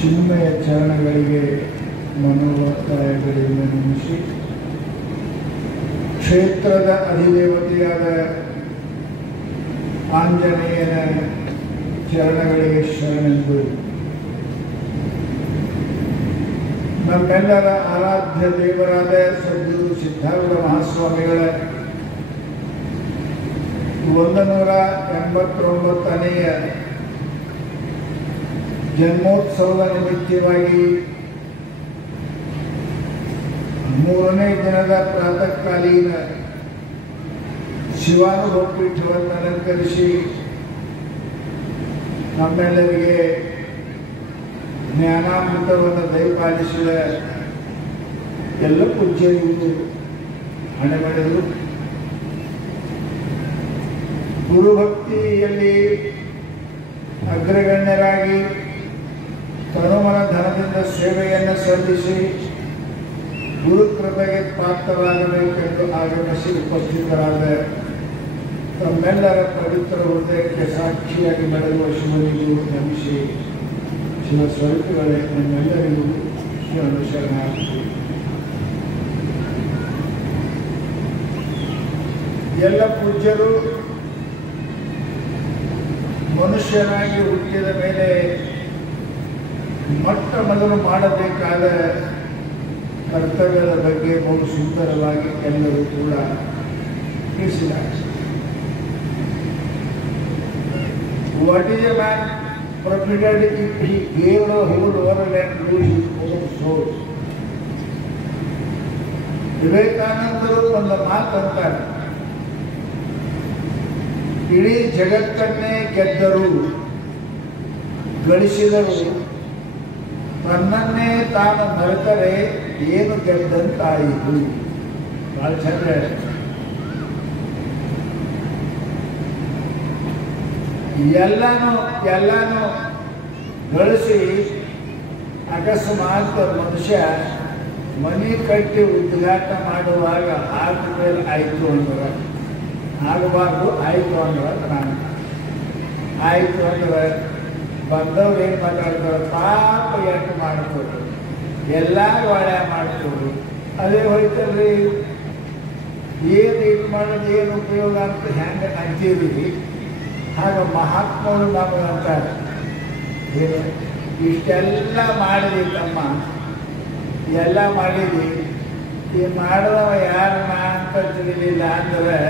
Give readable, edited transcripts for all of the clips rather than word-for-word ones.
ಚಿನ್ಮಯ ಚರಣಗಳಿಗೆ ಮನೋವಾತಾಯಗಳಿಂದ ನಮಿಸಿ ಕ್ಷೇತ್ರದ ಅಧಿದೇವತೆಯಾದ ಆಂಜನೇಯನ ಚರಣಗಳಿಗೆ ಶರಣೆಂದು ನಮ್ಮೆಲ್ಲರ ಆರಾಧ್ಯ ದೇವರಾದ ಸದ್ಗುರು ಸಿದ್ಧಾರೂಢ ಮಹಾಸ್ವಾಮಿಗಳ 189ನೆಯ ಜನ್ಮೋತ್ಸವದ ನಿಮಿತ್ತವಾಗಿ 3ನೇ ದಿನದ ಪ್ರಾತಃ ಕಾಲೀನ ಶಿವಾನುಭವ ಪೀಠವನ್ನು ಅಲಂಕರಿಸಿ ನಮ್ಮೆಲ್ಲರಿಗೆ ಜ್ಞಾನಾಮೃತವನ್ನು ದಯಪಾಲಿಸಿದ ಎಲ್ಲ ಪೂಜ್ಯರಿಗೂ ಹಣೆ ಮಾಡಿದರು. ಗುರುಭಕ್ತಿಯಲ್ಲಿ ಅಗ್ರಗಣ್ಯರಾಗಿ ತನುಮನ ಧನದಿಂದ ಸೇವೆಯನ್ನು ಸಲ್ಲಿಸಿ ಗುರುಕೃಪೆಗೆ ಪಾತ್ರರಾಗಬೇಕೆಂದು ಆಗಮಿಸಿ ಉಪಸ್ಥಿತರಾದ ತಮ್ಮೆಲ್ಲರ ಪವಿತ್ರ ಹೃದಯಕ್ಕೆ ಸಾಕ್ಷಿಯಾಗಿ ನಡೆಯುವ ಶಿವನಿಗೂ ನಮಿಸಿ ಶಿವಸ್ವರೂಪಗಳೇ ನಮ್ಮೆಲ್ಲರಿಗೂ ಶಿವನು ಶರಣಾರ್ಥಿ. ಎಲ್ಲ ಪೂಜ್ಯರು ಮನುಷ್ಯನಾಗಿ ಹುಟ್ಟಿದ ಮೇಲೆ ಮೊಟ್ಟ ಮೊದಲು ಮಾಡಬೇಕಾದ ಕರ್ತವ್ಯದ ಬಗ್ಗೆ ಬಹು ಸುಂದರವಾಗಿ ಎಲ್ಲರೂ ಕೂಡ ತಿಳಿಸಿದ್ದಾರೆ. What is A man profited if he gave the whole world and lose his own soul? ವಿವೇಕಾನಂದರು ಒಂದು ಮಾತಂತಾರೆ, ಇಡೀ ಜಗತ್ತನ್ನೇ ಗೆದ್ದರು, ಗಳಿಸಿದರು, ತನ್ನನ್ನೇ ತಾನು ಮರೆತರೆ ಏನು ಗೆದ್ದಂತಾಯಿತು. ಬಹಳ ಚಂದ. ಎಲ್ಲಾನು ಗಳಿಸಿ ಅಕಸ್ಮಾತ್ ಮನುಷ್ಯ ಮನೆ ಕಟ್ಟಿ ಉದ್ಘಾಟ ಮಾಡುವಾಗ ಆದ್ಮೇಲೆ ಆಯಿತು ಅಂದ್ರೆ ಆಗಬಾರ್ದು, ಆಯಿತು ಅಂದ್ರೆ ನಾನು ಆಯಿತು ಅಂದ್ರೆ ಬಂದವ್ರು ಏನು ಮಾತಾಡ್ತಾರೆ, ಪಾಪ ಎಷ್ಟು ಮಾಡ್ತಾರೆ, ಎಲ್ಲ ಒಳ್ಳೆ ಮಾಡ್ತಾರೆ, ಅದೇ ಹೋಯ್ತಲ್ರಿ ಏನು ಇದು ಮಾಡೋದು ಏನು ಉಪಯೋಗ ಅಂತ ಹೆಂಗೆ ಅಂತೀವಿ. ಹಾಗೆ ಮಹಾತ್ಮರು ನಮಗಂತಾರೆ, ಏನು ಇಷ್ಟೆಲ್ಲ ಮಾಡಿದಿ ತಮ್ಮ, ಎಲ್ಲ ಮಾಡಿದಿ, ಈ ಮಾಡಿದವ ಯಾರನ್ನ ಅಂತ ತಿಳಿಲಿಲ್ಲ ಅಂದ್ರೆ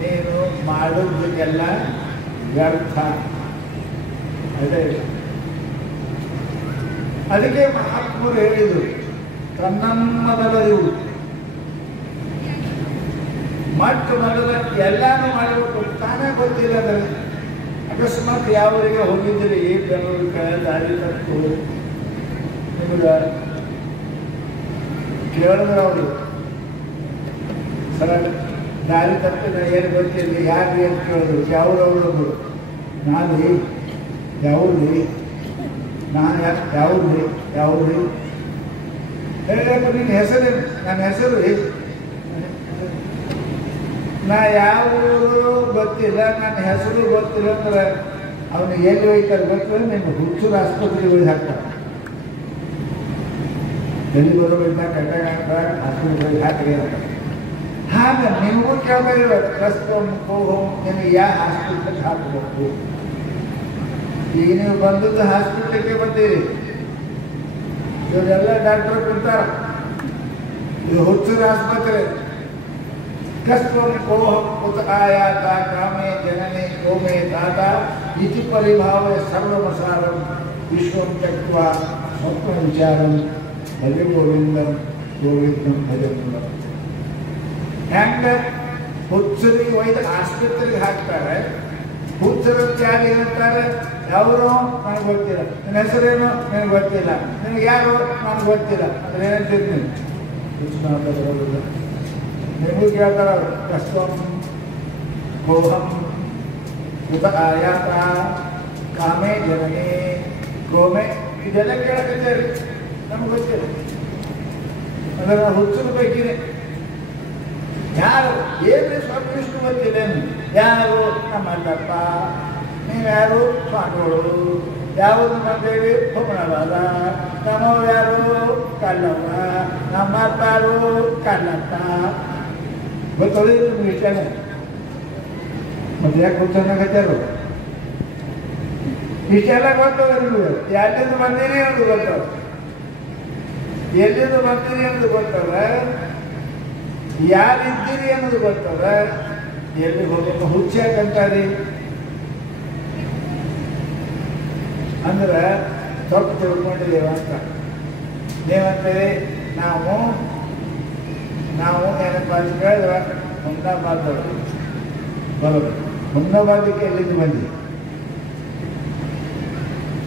ನೀನು ಮಾಡೋದಕ್ಕೆಲ್ಲ ವ್ಯರ್ಥ. ಅದೇ ಅದಕ್ಕೆ ಮಹಾತ್ಮರು ಹೇಳಿದರು, ತನ್ನಮ್ಮದವರು ಮೊಟ್ಟ ಮೊದಲ ಎಲ್ಲಾನು ಮಾಡಬೇಕು, ತಾನೇ ಗೊತ್ತಿಲ್ಲ. ಅಂದರೆ ಅಕಸ್ಮಾತ್ ಯಾವರಿಗೆ ಹೋಗಿದ್ದೀರಿ ಬೆಂಗಳೂರಿಗೆ ದಾರಿ ತಪ್ಪು ನಿಮಗೆ ಕೇಳಿದ್ರೆ ಅವರು ಸರ ದಾರಿ ತಪ್ಪಿನ ಏನು ಗೊತ್ತಿಲ್ಲ, ಯಾರು ಏನು ಕೇಳಿದ್ರು, ಯಾವ್ರವ್ರದ್ದು ನಾನು ಯಾವ್ದು ನಾನು ಯಾವ್ದು ಹೇಳಪ್ಪ ನಿನ್ನ ಹೆಸರೇನು? ನನ್ನ ಹೆಸರು ನಾ ಯಾವ ಗೊತ್ತಿಲ್ಲ, ನನ್ನ ಹೆಸರು ಗೊತ್ತಿಲ್ಲ ಅಂದ್ರೆ ಅವನು ಎಲ್ಲಿ ಹೋಯ್ತಾರೆ ಗೊತ್ತಿಲ್ಲ, ನಿನ್ನ ಹುಚ್ಚೂರು ಆಸ್ಪತ್ರೆಗೆ ಹೋಗಿ ಹಾಕ್ತಾರೆ. ಎಲ್ಲಿ ಬರೋದ್ರಿಂದ ಕಟ್ಟಾಗ ಆಸ್ಪತ್ರೆಗೆ ಹೋಗಿ ಹಾಕ್ರಿ ಅಂತ. ಹಾಗೆ ನಿಮಗೂ ಕೇಳ್ತಾ ಇರೋದು, ಕಸ್ಕೊಂಡು ಹೋಗೋ ನಿಮಗೆ ಯಾವ ಹಾಸ್ಪಿಟ್ಲಿಗೆ ಹಾಕಬೇಕು. ಈಗ ನೀವು ಬಂದದ್ದು ಹಾಸ್ಪಿಟ್ಲಿಗೆ ಬಂದಿರಿ, ಇವರೆಲ್ಲ ಡಾಕ್ಟರ್ ಕೊಡ್ತಾರ, ಇದು ಹುಚ್ಚೂರು ಆಸ್ಪತ್ರೆ. ಕಸ್ಕೊಂಡು ಕೋಹ ಆಯಾತ ಕಾಮೇ ಜನನೇ ಕೋಮೆ ತಾತ ಇತಿ ಪರಿಭಾವ ಸರ್ವಮಸಾರಂ ವಿಶ್ವಂ ತ್ಯಕ್ವಾ ಸ್ವಪ್ನ ವಿಚಾರಂ ಭಜ ಗೋವಿಂದಂ ಗೋವಿಂದಂ ಭಜಂದ. ಹೆಂಗ ಹುಚ್ಚರಿಗೆ ಒಯ್ದು ಆಸ್ಪತ್ರೆಗೆ ಹಾಕ್ತಾರೆ, ಹುಚ್ಚರಂತ ಯಾರು ಹೇಳ್ತಾರೆ, ಯಾರು ನನಗೆ ಗೊತ್ತಿಲ್ಲ, ನನ್ನ ಹೆಸರೇನು ನನಗೆ ಗೊತ್ತಿಲ್ಲ, ನಿನಗೆ ಯಾರು ನನಗೆ ಗೊತ್ತಿಲ್ಲ ಅಂದ್ರೆ ಏನಂತೀರಿ ನೀವು? ಹುಚ್ಚು ಬರೋದಿಲ್ಲ. ನಿಮಗೂ ಕೇಳ್ತಾರ, ಕಷ್ಟಂ ಕೋಹಂ ಉತ ಆಯಾತ ಕಾಮೇ ಜನನೇ ಗೋಮೆ, ಇದೆಲ್ಲ ಕೇಳಕತ್ತೇರಿ, ನಮ್ಗೆ ಗೊತ್ತಿಲ್ಲ. ಅಂದ್ರೆ ನಾವು ಹುಚ್ಚನ ಬೇಕಿದೆ. ಯಾರು ಏನು ಸ್ವಾಮಿ ವಿಷ್ಣು ಗೊತ್ತಿಲ್ಲೇನು? ಯಾರು ನಮ್ಮಲ್ಲಪ್ಪ, ನೀವ್ಯಾರು ಸ್ವಾಮಿಗಳು, ಯಾವುದು ಬಂದೇವಿ ಹೊಮ್ಮನವಾದ ನಮ್ಮವ್ಯಾರು ಕಲ್ಲವ್ವ, ನಮ್ಮ ಅಪ್ಪಾರು ಕಲ್ಲತ್ತ. ಗೊತ್ತೋದು ವಿಷಯ. ಮತ್ತೆ ಯಾಕೆ ಗೊತ್ತಾಗತ್ತಾರು ಇಷ್ಟೆಲ್ಲ ಗೊತ್ತವ್ರು. ಎಲ್ಲಿಂದ ಬಂದೀನಿ ಅನ್ನೋದು ಗೊತ್ತವ, ಎಲ್ಲಿಂದ ಬರ್ತೀರಿ ಅನ್ನೋದು ಗೊತ್ತವ, ಯಾರಿದ್ದೀರಿ ಅನ್ನೋದು ಗೊತ್ತವ, ಎಲ್ಲಿ ಹೋಗಬೇಕು ಹುಚ್ಚಾಕಂತಾರಿ ಅಂದ್ರೆ ತಪ್ಪು ತಿಳ್ಕೊಂಡಿದ್ದೇವೆ ಅಂತ. ನೀವಂತೇಳಿ ನಾವು ಏನಪ್ಪ ಅಂತ ಕೇಳಿದ್ರೆ ಹುಮ್ನಾಬಾದ್ ಬರೋದು. ಹುಮ್ನಾಬಾದಕ್ಕೆ ಎಲ್ಲಿಂದ ಬಂದಿ?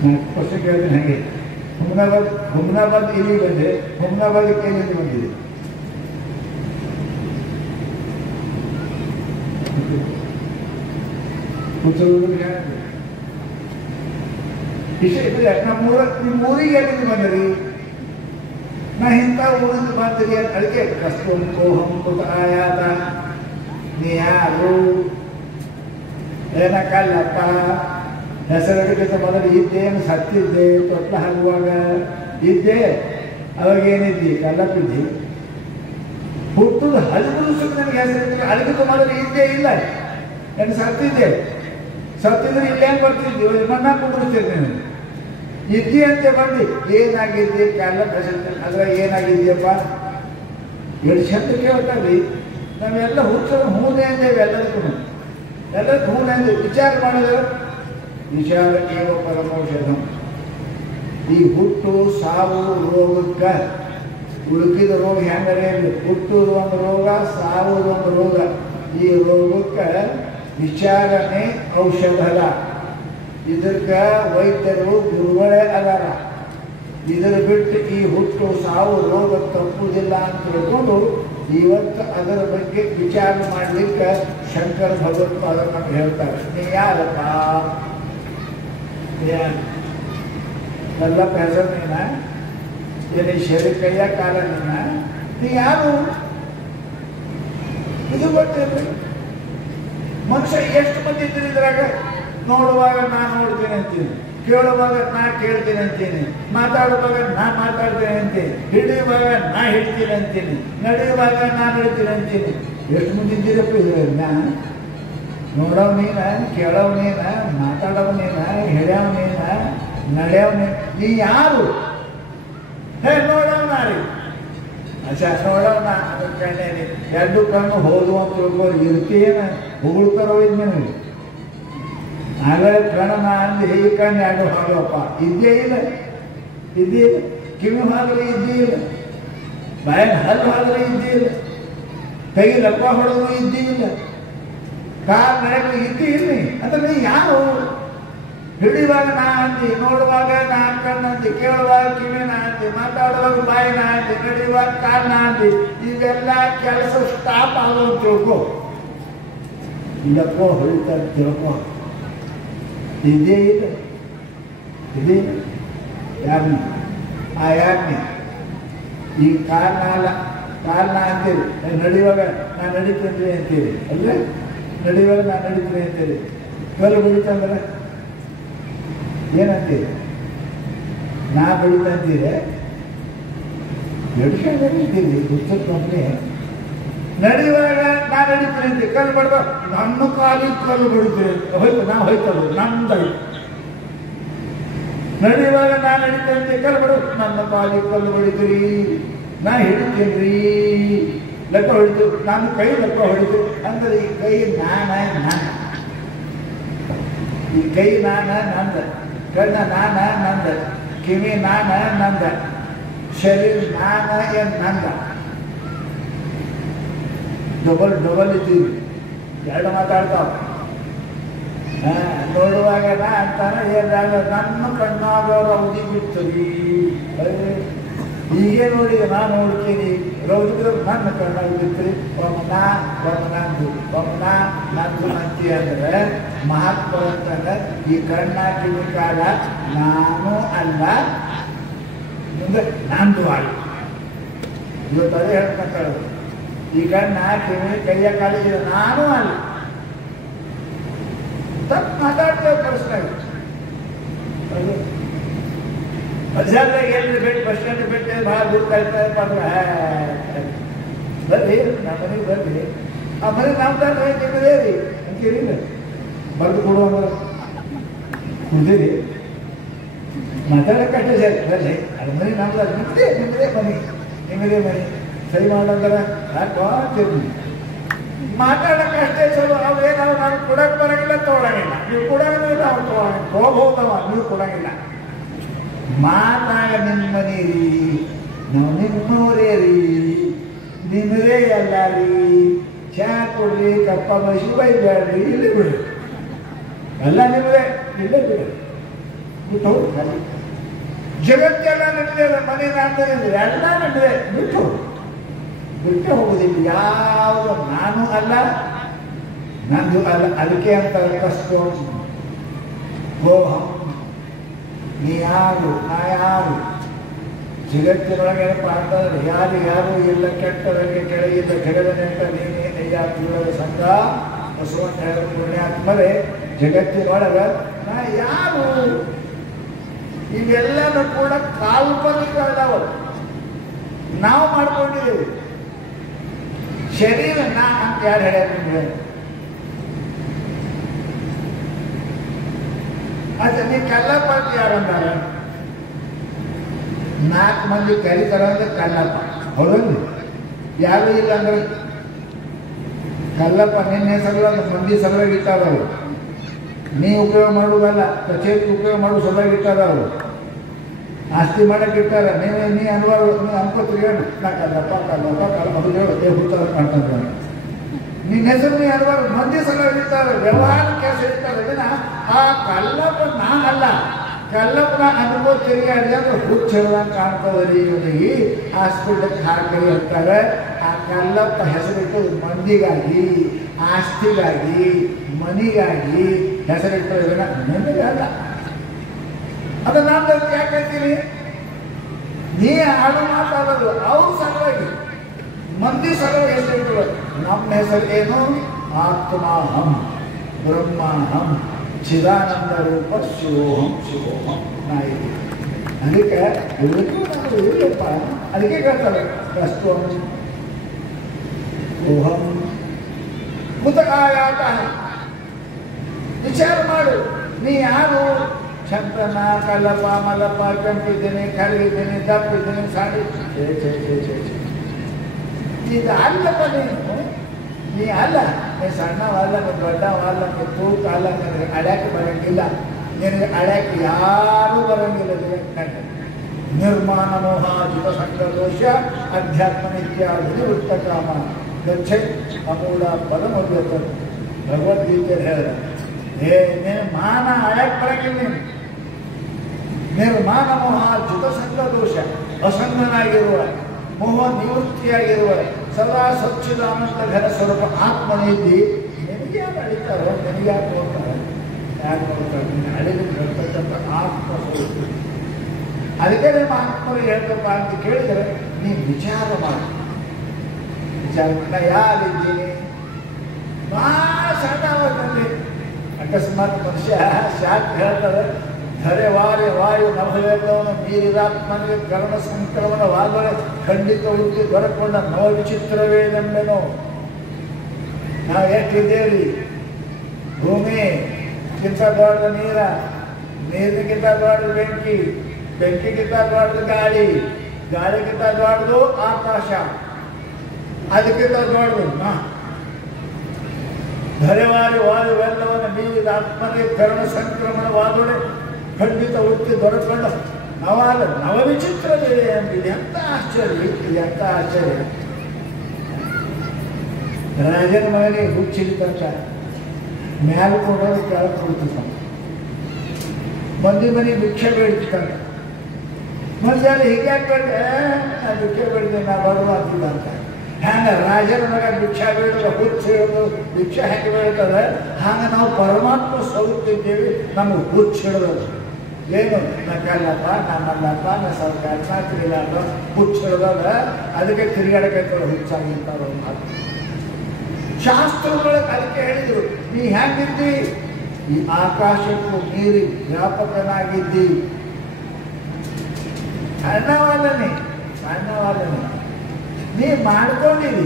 4 ವರ್ಷ ಕೇಳಿದ್ರೆ ಹಾಗೆ ಹುಮ್ನಾಬಾದ್ ಇಲ್ಲಿ ಬಂದೆ. ಹುಮ್ನಾಬಾದಕ್ಕೆ ಎಲ್ಲಿಂದ ಬಂದಿದೆ? ನಿಮ್ಮ ಊರಿಗೆ ಎಲ್ಲಿಂದ ಬಂದಿರಿ? ನಾ ಇಂಥ ಊರಿಂದ ಬಂದಿರಿ ಅಂತ ಅದಕ್ಕೆ ಕಸ್ತೂಂ ಕುತ ಆಯಾತ. ನೀ ಯಾರು? ಏನ ಕಲ್ಲಪ್ಪ. ಹೆಸರಿಗಿಂತ ಮೊದಲು ಇದ್ದೇನು ಸತ್ತಿದ್ದೆ, ತೊಟ್ಲ ಹಾಕುವಾಗ ಇದ್ದೆ. ಅವಾಗೇನಿದ್ದಿ? ಕಲ್ಲಪ್ಪಿದ್ದಿ. ಹುಟ್ಟುದು 13 ವರ್ಷಕ್ಕೆ ನನಗೆ ಹೆಸರಿದ್ದೆ. ಅದಕ್ಕಿಂತ ಮೊದಲು ಇದ್ದೇ ಇಲ್ಲ. ಏನು ಸತ್ತಿದ್ದೆ? ಸತ್ತಿದ್ರೆ ಇಲ್ಲೇನು ಬರ್ತಿದ್ದಿ? ಮಣ್ಣ ಕುಂಡಿಸ್ತೀರಿ ನೀನು. ಇದ್ದಿ ಅಂತ ಬಂದು ಏನಾಗಿದ್ದಿ? ಕಾಲ ಪ್ರಶಸ್ತಿ ಅದ್ರ ಏನಾಗಿದ್ಯಪ್ಪ? ಎಷ್ಟು ಚಂದ ಕೇಳ್ತಾವ್ರಿ. ನಾವೆಲ್ಲ ಹುಟ್ಟೋದು ಹೂನೆ ಅಂದೇವೆ. ಎಲ್ಲದಕ್ಕೂ ಹೂನೆ ಅಂದೇವೆ. ವಿಚಾರ ಮಾಡಿದ್ರೆ ವಿಚಾರ ಏವ ಪರಮೌಷಧಂ. ಈ ಹುಟ್ಟು ಸಾವು ರೋಗಕ್ಕೆ ಉಳುಕಿದ ರೋಗ ಹೆಂಗರೆ? ಹುಟ್ಟುವುದು ಒಂದು ರೋಗ, ಸಾವುದು ಒಂದು ರೋಗ. ಈ ರೋಗಕ್ಕೆ ವಿಚಾರನೆ ಔಷಧದ. ಇದಕ್ಕೆ ವೈದ್ಯರು ಗುರುಗಳೇ ಅದಾರ. ಇದರ ಬಿಟ್ಟು ಈ ಹುಟ್ಟು ಸಾವು ರೋಗ ತಪ್ಪುವುದಿಲ್ಲ ಅಂತ ತಿಳ್ಕೊಂಡು ಇವತ್ತು ಅದರ ಬಗ್ಗೆ ವಿಚಾರ ಮಾಡಲಿಕ್ಕೆ ಶಂಕರ ಭಗವತ್ಪಾದರು ನಮ್ಗೆ ಹೇಳ್ತಾರೆ. ನೀ ಯಾರಪ್ಪ? ಕಲ್ಲಪ್ಪ ಹೆಸರು ನೀನ? ಏನೇ ಶರೀರ ಕೈಯ ಕಾಲ ನೀನ? ನೀ ಯಾರು? ಇದು ಗೊತ್ತಿಲ್ಲ. ಮನುಷ್ಯ ಎಷ್ಟು ಮಂದಿ ಇದ್ದೀರಿ ಇದ್ರಾಗ? ನೋಡುವಾಗ ನಾ ನೋಡ್ತೀನಿ ಅಂತೀನಿ, ಕೇಳುವಾಗ ನಾ ಕೇಳ್ತೀನಿ ಅಂತೀನಿ, ಮಾತಾಡುವಾಗ ನಾ ಮಾತಾಡ್ತೀನಿ ಅಂತೀನಿ, ಹಿಡಿಯುವಾಗ ನಾ ಹಿಡ್ತೀನಿ ಅಂತೀನಿ, ನಡೆಯುವಾಗ ನಾ ನಡಿತೀನಿ ಅಂತೀನಿ. ಎಷ್ಟು ಮಂದಿ ಇದ್ದೀರಪ್ಪ ಇದ್ರನ್ನ? ನೋಡವ್ ನೀನ, ಕೇಳವ್ ನೀನ, ಮಾತಾಡವ್ ನೀನ, ಹಿಡಿಯವ್ ನೀನ, ನಡೆಯವ್ ನೀನು. ನೀ ಯಾರು? ನೋಡವ್ ನಾರಿ. ನೋಡವ್ ನಾ ಕಣ್ಣೇನಿ. 2 ಕಣ್ಣು ಹೋದು ಅಂತ ತಿಳ್ಕೊಂಡು ಇರ್ತೀನ ಹೊಗಳ್ತಾರೋ ಇದ್ಮೇಲೆ. ಆಗಲೇ ಕಣನ ಅಂದು ಈ ಕಣ್ಣು 2 ಹಾಗಪ್ಪ. ಇದ್ದೇ ಇಲ್ಲ. ಕಿವಿ ಹಾಗಲೇ ಇದ್ದೇ ಇಲ್ಲ. ಬಾಯಿನ ಹಲ್ಲು ಹಾಗಲೇ ಇದ್ದೇ ಇಲ್ಲ. ಕೈಗೆ ಲಪ್ಪ ಹೊಡೆದು ಇದ್ದೇ ಇಲ್ಲ. ಕಾಲು ನಡೆಯಲು ಇದ್ದೇ ಇಲ್ಲ. ಅಂದ್ರೆ ನೀ ಯಾರು? ಹಿಡಿಯುವಾಗ ನಾ ಅಂದಿ, ನೋಡುವಾಗ ನಾ ಕಣ್ಣಂದಿ, ಕೇಳುವಾಗ ಕಿವಿ ನಾ ಅಂದಿ, ಮಾತಾಡುವಾಗ ಬಾಯಿ ನಾ ಅಂದಿ, ನಡೆಯುವಾಗ ಕಾಲು ನಾ ಅಂದಿ. ಇವೆಲ್ಲ ಕೆಲಸ ಸ್ಟಾಪ್ ಆಗೋದು ತಿಳ್ಕೊ. ಇಲ್ಲಪ್ಪೋ ಹೊಳಿತಾರೆ ತಿಳ್ಕೊ. ಇದೇ ಇಲ್ಲ. ಇದೇ ಯಾರನ್ನ? ಆ ಯಾರನ್ನೇ ಈ ಕಾರಣ ಅಂತೀರಿ. ನಡೆಯುವಾಗ ನಾ ನಡೀತೀನಿ ಅಂತೀರಿ ಅಲ್ಲೇ. ನಡೆಯುವಾಗ ನಾ ನಡೀತೀನಿ ಅಂತೀರಿ. ಕಲ್ಲು ಬೆಳೀತಂದ್ರೆ ಏನಂತೀರಿ? ನಾ ಬೆಳೀತಾ ಅಂತೀರಿ. ನಡಿತೀರಿ ಪುಸ್ತಕ ಕಂಪ್ನಿ. ನಡೆಯುವಾಗ ನಾ ನಡೀತೀನಿ ಅಂತೀರಿ. ಕಲ್ಲು ಬಡ್ದ ನನ್ನ ಕಾಲಿಗೆ ಕಲ್ಲು ಬಡಿತೀರಿ. ಹೋಯ್ತು ನಾ ಹೋಯ್ತಲ್ಲ ನಮ್ದಾಯ್ತು. ನಡೆಯುವಾಗ ನಾ ನಡೀತೀನಿ ಕಲ್ಲು ಬಡು. ನನ್ನ ಕಾಲಿಗೆ ಕಲ್ಲು ಬಡಿತೀರಿ. ನಾ ಹಿಡಿತೀನಿ. ಲೆಕ್ಕ ಹೊಡಿತು. ನಾನು ಕೈ ಲೆಕ್ಕ ಹೊಡಿತು ಅಂದ್ರೆ ಈ ಕೈ ನಾನು. ಈ ಕೈ ನಂದ, ಕಣ್ಣ ನಂದ, ಕಿವಿ ನಂದ, ಶರೀರ ನಂದ. ಡಬಲ್ ಇದ್ದೀವಿ. 2 ಮಾತಾಡ್ತಾವ. ನೋಡುವಾಗ ನಾ ಅಂತಾನೆ ಏನಾಗ ನನ್ನ ಕಣ್ಣಾಗ ರೌದಿ ಬಿಡ್ತೀವಿ. ಹೀಗೆ ನೋಡಿ ನಾ ನೋಡ್ತೀನಿ. ರೌದಿದ್ರೆ ನನ್ನ ಕಣ್ಣಾಗ ಬಿಡ್ತೀರಿ. ನಂದು ಅಂತೀವಿ ಅಂದ್ರೆ ಮಹಾತ್ಮ ಅಂತಂದ್ರೆ ಈ ಕಣ್ಣ ಕಿವಿ ಕಾಲ ನಾನು ಅಲ್ಲ, ಮುಂದೆ ನಂದು ಅಲ್ಲ. ಇವತ್ತು ಅದೇ ಹೇಳ್ಕೊಂತಾಳೆ. ಈ ಕಣ್ಣ ಕಿವಿ ಕೈಯ ಕಾಲಿಗೆ ನಾನು ಅಲ್ಲ. ತಪ್ಪು ಮಾತಾಡ್ತೇವೆ ಕಳಿಸ್ತಾರೆ. ಬಜಾರ್ದಾಗ ಎಲ್ಲಿ ಬಿಟ್ಟು ಬಸ್ ಸ್ಟ್ಯಾಂಡ್ ಬಿಟ್ಟು ಭಾಳ ದೂರ ಕಳ್ತಾರಪ್ಪ ಅಂದ್ರೆ ಬರ್ರಿ ನಮ್ಮ ಮನೆಗೆ ಬರ್ರಿ ಆ ಮನೆ ನಮ್ದಾರ ನಿಮ್ಮದೇ ರೀ ಅಂತೀರಿ ಬರೆದು ಕೊಡುವಂದ್ರೆ ಕುಡ್ದಿರಿ ಮಾತಾಡೋಕ್ಕಷ್ಟೇ ಸರಿ ಬರ್ರಿ ಅದು ಮನೆ ನಮ್ದಾರ ನಿಮ್ಮದೇ ಮನೆ ಸರಿ ಮಾಡಂದ್ರೆ ಹಾಕೋತೀರಿ ಮಾತಾಡೋಕ್ಕಷ್ಟೇ ಚಲೋ ಅವೇನಾವು ನಾವು ಕೊಡಕ್ಕೆ ಬರೋಂಗಿಲ್ಲ ತೊಗೊಳಂಗಿಲ್ಲ ನೀವು ಕೊಡೋಂಗಿಲ್ಲ ನಾವು ತೊಗೊಳಂಗಿಲ್ಲ ಹೋಗ್ಬೋದವ ನೀವು ಕೊಡೋಂಗಿಲ್ಲ ಮಾತಾಗ ನಿಮ್ಮ ಮನೆ ರೀ ನಾವು ನಿಮ್ಮವರೇ ರೀ ನಿಮ್ಮದೇ ಅಲ್ಲ ರೀ ಚಾ ಕೊಡ್ರಿ ಕಪ್ಪ ಮಸಿ ಬೈಬೇಡ್ರಿ ಇಲ್ಲೇ ಬಿಡ್ರಿ ಎಲ್ಲ ನಿಮ್ಮದೇ ಇಲ್ಲೇ ಬಿಡ್ರಿ ಬಿಟ್ಟು ಹೋಗಿ ಜಗತ್ತೆಲ್ಲ ನಿಮ್ಮದೇ ಮನೆ ನಾಡ್ತಾರೆ ಎಲ್ಲ ನಿಮ್ಮದೇ ಬಿಟ್ಟು ಹೋಗೋದಿಲ್ಲ ಯಾವುದು ನಾನು ಅಲ್ಲ ನಂದು ಅಲ್ಲ ಅದಕ್ಕೆ ಅಂತ ಕಷ್ಟ ಗೋಹಂ ನೀ ಯಾರು ನಾ ಯಾರು ಜಗತ್ತಿನೊಳಗೆ ಏನಪ್ಪ ಅಂತಂದ್ರೆ ಯಾರು ಇಲ್ಲ ಕೆಟ್ಟವರಿಗೆ ಕೆಳಗಿದ್ದ ಜಗದ ನೆಂಟ ನೀನೇ ನೈಯಾತ್ಮಗಳ ಸಂಘ ಬಸವಣ್ಣ ಹೇಳ ಪುಣ್ಯಾತ್ಮರೇ ಜಗತ್ತಿನೊಳಗ ನಾ ಯಾರು ಇವೆಲ್ಲನೂ ಕೂಡ ಕಾಲ್ಪನಿಕ ಅದಾವ ನಾವು ಮಾಡ್ಕೊಂಡಿದ್ದೀವಿ ಶರೀರ ನಾ ಅಂತ ಯಾರು ಹೇಳ್ಯಾರ ನಿಮ್ಗೆ ಅದ ನೀ ಕಲ್ಲಪ್ಪ ಅಂತ ಯಾರು ಅಂದಾರ 4 ಮಂದಿ ಕರೀತಾರ ಅಂದ್ರೆ ಕಲ್ಲಪ್ಪ ಹೌದಲ್ರಿ ಯಾರು ಇಲ್ಲ ಅಂದ್ರೆ ಕಲ್ಲಪ್ಪ ನಿನ್ನ ಹೆಸರು ಮಂದಿ ಸಲುವಾಗಿ ಇಟ್ಟಾರ ಅವರು ನೀ ಉಪಯೋಗ ಮಾಡುವುದಲ್ಲ ಕಚೇರಿ ಉಪಯೋಗ ಮಾಡುವ ಸಲುವಾಗಿ ಇಟ್ಟಾರ ಅವರು ಆಸ್ತಿ ಮಾಡಕ್ಕೆ ಇಟ್ಟಾರ ನೀ ಅನ್ವಾರು ನೀ ಅನ್ಕೋತೀರಿ ಹೇಳು ನಾ ಕಲ್ಲಪ್ಪ ಅದು ಹೇಳು ಹುಡ್ತಾರ ಕಾಣ್ತಾರ ನಿನ್ನ ಹೆಸರು ನೀ ಅನ್ವಾರು ಮಂದಿ ಸಲುವಾಗಿ ಇರ್ತಾರೆ ವ್ಯವಹಾರ ಕೆಲಸ ಇರ್ತಾರೆ ಇದನ್ನ ಆ ಕಲ್ಲಪ್ಪ ನಾನಲ್ಲ ಕಲ್ಲಪ್ಪನ ಅನುಭವ ತಿರುಗಾಡಿ ಅಂದ್ರೆ ಹುಚ್ಚಿರುವಂಗೆ ಕಾಣ್ತದ್ರಿ ಇವನಿಗೆ ಹಾಸ್ಪಿಟಲ್ಗೆ ಹಾಕಿ ಅಂತಾರೆ ಆ ಕಲ್ಲಪ್ಪ ಹೆಸರಿಟ್ಟು ಮಂದಿಗಾಗಿ ಆಸ್ತಿಗಾಗಿ ಮನಿಗಾಗಿ ಹೆಸರಿಟ್ಟು ಇದನ್ನ ನಿಮಗೆ ಅಲ್ಲ ಅದು ನಾನು ಯಾಕೆ ಹೇಳ್ತೀನಿ ನೀ ಹಾಡು ಮಾತಾಡೋದು ಅವ್ರ ಸಲುವಾಗಿ ಮಂದಿ ಸಲುವಾಗಿ ಹೆಸರಿಟ್ಟು ನಮ್ಮ ಹೆಸರು ಏನು ಆತ್ಮಾಹಂ ಬ್ರಹ್ಮಾಹಂ ಚಿದಾನಂದ ರೂಪ ಶಿವೋಹಂ ನಾ ಇದ್ದೀವಿ ಅದಕ್ಕೆ ಇದಕ್ಕೂ ನಾವು ಇಲ್ಲಪ್ಪ ಅದಕ್ಕೆ ಹೇಳ್ತಾರೆ ಕಷ್ಟಂ ಓಹಂ ಕುತಕಾಯಾತ ವಿಚಾರ ಮಾಡು ನೀ ಯಾರು ಚಂದ್ರನ ಕಲ್ಲಪ್ಪ ಮಲ್ಲಪ್ಪ ಕೆಂಪಿದ್ದೇನೆ ಕರಗಿದ್ದೇನೆ ದಪ್ಪಿದ್ದೇನೆ ಸಾಡಿ ಇದು ಅಲ್ಲಪ್ಪ ನೀ ಅಲ್ಲ ನೀ ಸಣ್ಣವಲ್ಲ ನೀ ದೊಡ್ಡವಲ್ಲ ನೀ ತೂಕ ಅಲ್ಲ ನಿನಗೆ ಅಡ್ಯಾಕೆ ಬರಂಗಿಲ್ಲ ನಿನಗೆ ಅಡ್ಯಾಕೆ ಯಾರೂ ಬರಂಗಿಲ್ಲ ನಿರ್ಮಾಣ ಮೋಹಾಜಿತ ಸಂಘದೋಷ ಅಧ್ಯಾತ್ಮ ನಿತ್ಯಾದಿ ವೃತ್ತಕಾಮ ಗಚ್ಚೆ ಅಮೂಲ ಪದಮವ್ಯತ ಭಗವದ್ಗೀತೆ ಹೇಳಿದ ನೀನು ಮಾನ ಅಡ್ಯಾಕೆ ಬರಂಗಿಲ್ಲ ನೀನು ನಿರ್ಮಾಣ ಮೋಹಾಜಿತ ಸಂಘದೋಷ ಅಸಂಗನಾಗಿರುವ ಮೋಹ ನಿವೃತ್ತಿಯಾಗಿರುವ ಸದಾ ಸಚ್ಚಿದಾನಂದ ಘನ ಸ್ವರೂಪ ಆತ್ಮನಿಧಿ ನಿನಗೆ ಯಾರು ಅಳಿತಾರೋ ನಿನಗೆ ಯಾರು ನೋಡ್ತಾರೆ ಯಾರು ನೋಡ್ತಾರೆ ನೀನು ಅಳಿದಿರ್ತಕ್ಕಂಥ ಆತ್ಮ ಸ್ವರೂಪ ಅದಕ್ಕೆ ನಿಮ್ಮ ಆತ್ಮರಿಗೆ ಹೇಳ್ತಪ್ಪ ಅಂತ ಕೇಳಿದರೆ ನೀನು ವಿಚಾರ ಮಾಡಿ ನಾ ಯಾರಿದ್ದೀನಿ ಭಾಳ ಸಣ್ಣವರಲ್ಲಿ ಅಕಸ್ಮಾತ್ ಮನುಷ್ಯ ಶಾಕ್ ಹೇಳ್ತಾರೆ ಧರೆ ವಾಯು ನಭವೇದವನ್ನು ಮೀರಿದಾತ್ಮನಿಗೆ ಕರ್ಣ ಸಂಕಲನ ವಾದೊಳೆ ಖಂಡಿತ ಉದ್ದಿ ದೊರಕೊಂಡ ನವ ವಿಚಿತ್ರವೇನೆಂಬೆನೋ ನಾವು ಎಷ್ಟಿದ್ದೇವೆ ಭೂಮಿಗಿಂತ ದೊಡ್ಡ ನೀರಿಗಿಂತ ದೊಡ್ಡ ಬೆಂಕಿಗಿಂತ ದೊಡ್ಡ ಗಾಳಿಗಿಂತ ದೊಡ್ಡದು ಆಕಾಶ ಅದಕ್ಕಿಂತ ದೊಡ್ಡದು ಧರೆವಾಯುವೆಲ್ಲವನ್ನು ಮೀರಿದ ಆತ್ಮನಿಗೆ ಕರ್ಣ ಸಂಕ್ರಮಣವಾದೊಡೆ ಖಂಡಿತ ಉತ್ತಿ ದೊರಕೊಂಡ ನವ ವಿಚಿತ್ರವಿದೆ ಎಂಬುದು ಎಂತ ಆಶ್ಚರ್ಯ ಎಂತ ಆಶ್ಚರ್ಯ ರಾಜನ ಮಗನಿಗೆ ಹುಚ್ಚಿಡಿತಂತ ಮ್ಯಾಲ ಕೊಡೋದು ಕೆಳಗೆ ಕೊಡ್ತಿದ್ದ ಮಂದಿ ಮನೆ ಭಿಕ್ಷೆ ಬೇಡ್ತಿದ್ದಂತ ಮಂದಿ ಹೀಗ್ಯಾಕೆ ಬೇಡ್ದೆ ನಾ ಭಿಕ್ಷೆ ಬೇಡ್ದೆ ನಾ ಬರುವ ಅಂತಿದ್ದಂತ ಹ್ಯಾಂಗ ರಾಜನ ಮಗ ಭಿಕ್ಷಾ ಬೇಡೋದು ಹುಚ್ಚು ಹಿಡಿದು ಭಿಕ್ಷೆ ಹೆಂಗೆ ಬೀಳ್ತದೆ ಹಾಗೆ ನಾವು ಪರಮಾತ್ಮ ಸ್ವರೂಪಿದ್ದೇವೆ ನಮಗೆ ಹುಚ್ಚು ಹಿಡಿದದು ಏನು ನಾ ಕಲ್ಲಪ್ಪ ನಾ ಮಲ್ಲಪ್ಪ ನಾ ಸರ್ಕಾರ ನಾ ತಿರುಗಾಡ ಹುಚ್ಚು ಹಿಡಿದದ ಅದಕ್ಕೆ ತಿರುಗಾಡಕೈತಲ್ಲ ಹುಚ್ಚಾಗಿರ್ತಾರೋ ಮಾತು ಶಾಸ್ತ್ರದೊಳಗೆ ಅದಕ್ಕೆ ಹೇಳಿದ್ರು ನೀ ಹೆಂಗಿದ್ದಿ ಈ ಆಕಾಶಕ್ಕೂ ಮೀರಿ ವ್ಯಾಪಕನಾಗಿದ್ದಿ ಸಣ್ಣವಲ್ಲನೆ ನೀ ಮಾಡ್ಕೊಂಡಿರಿ,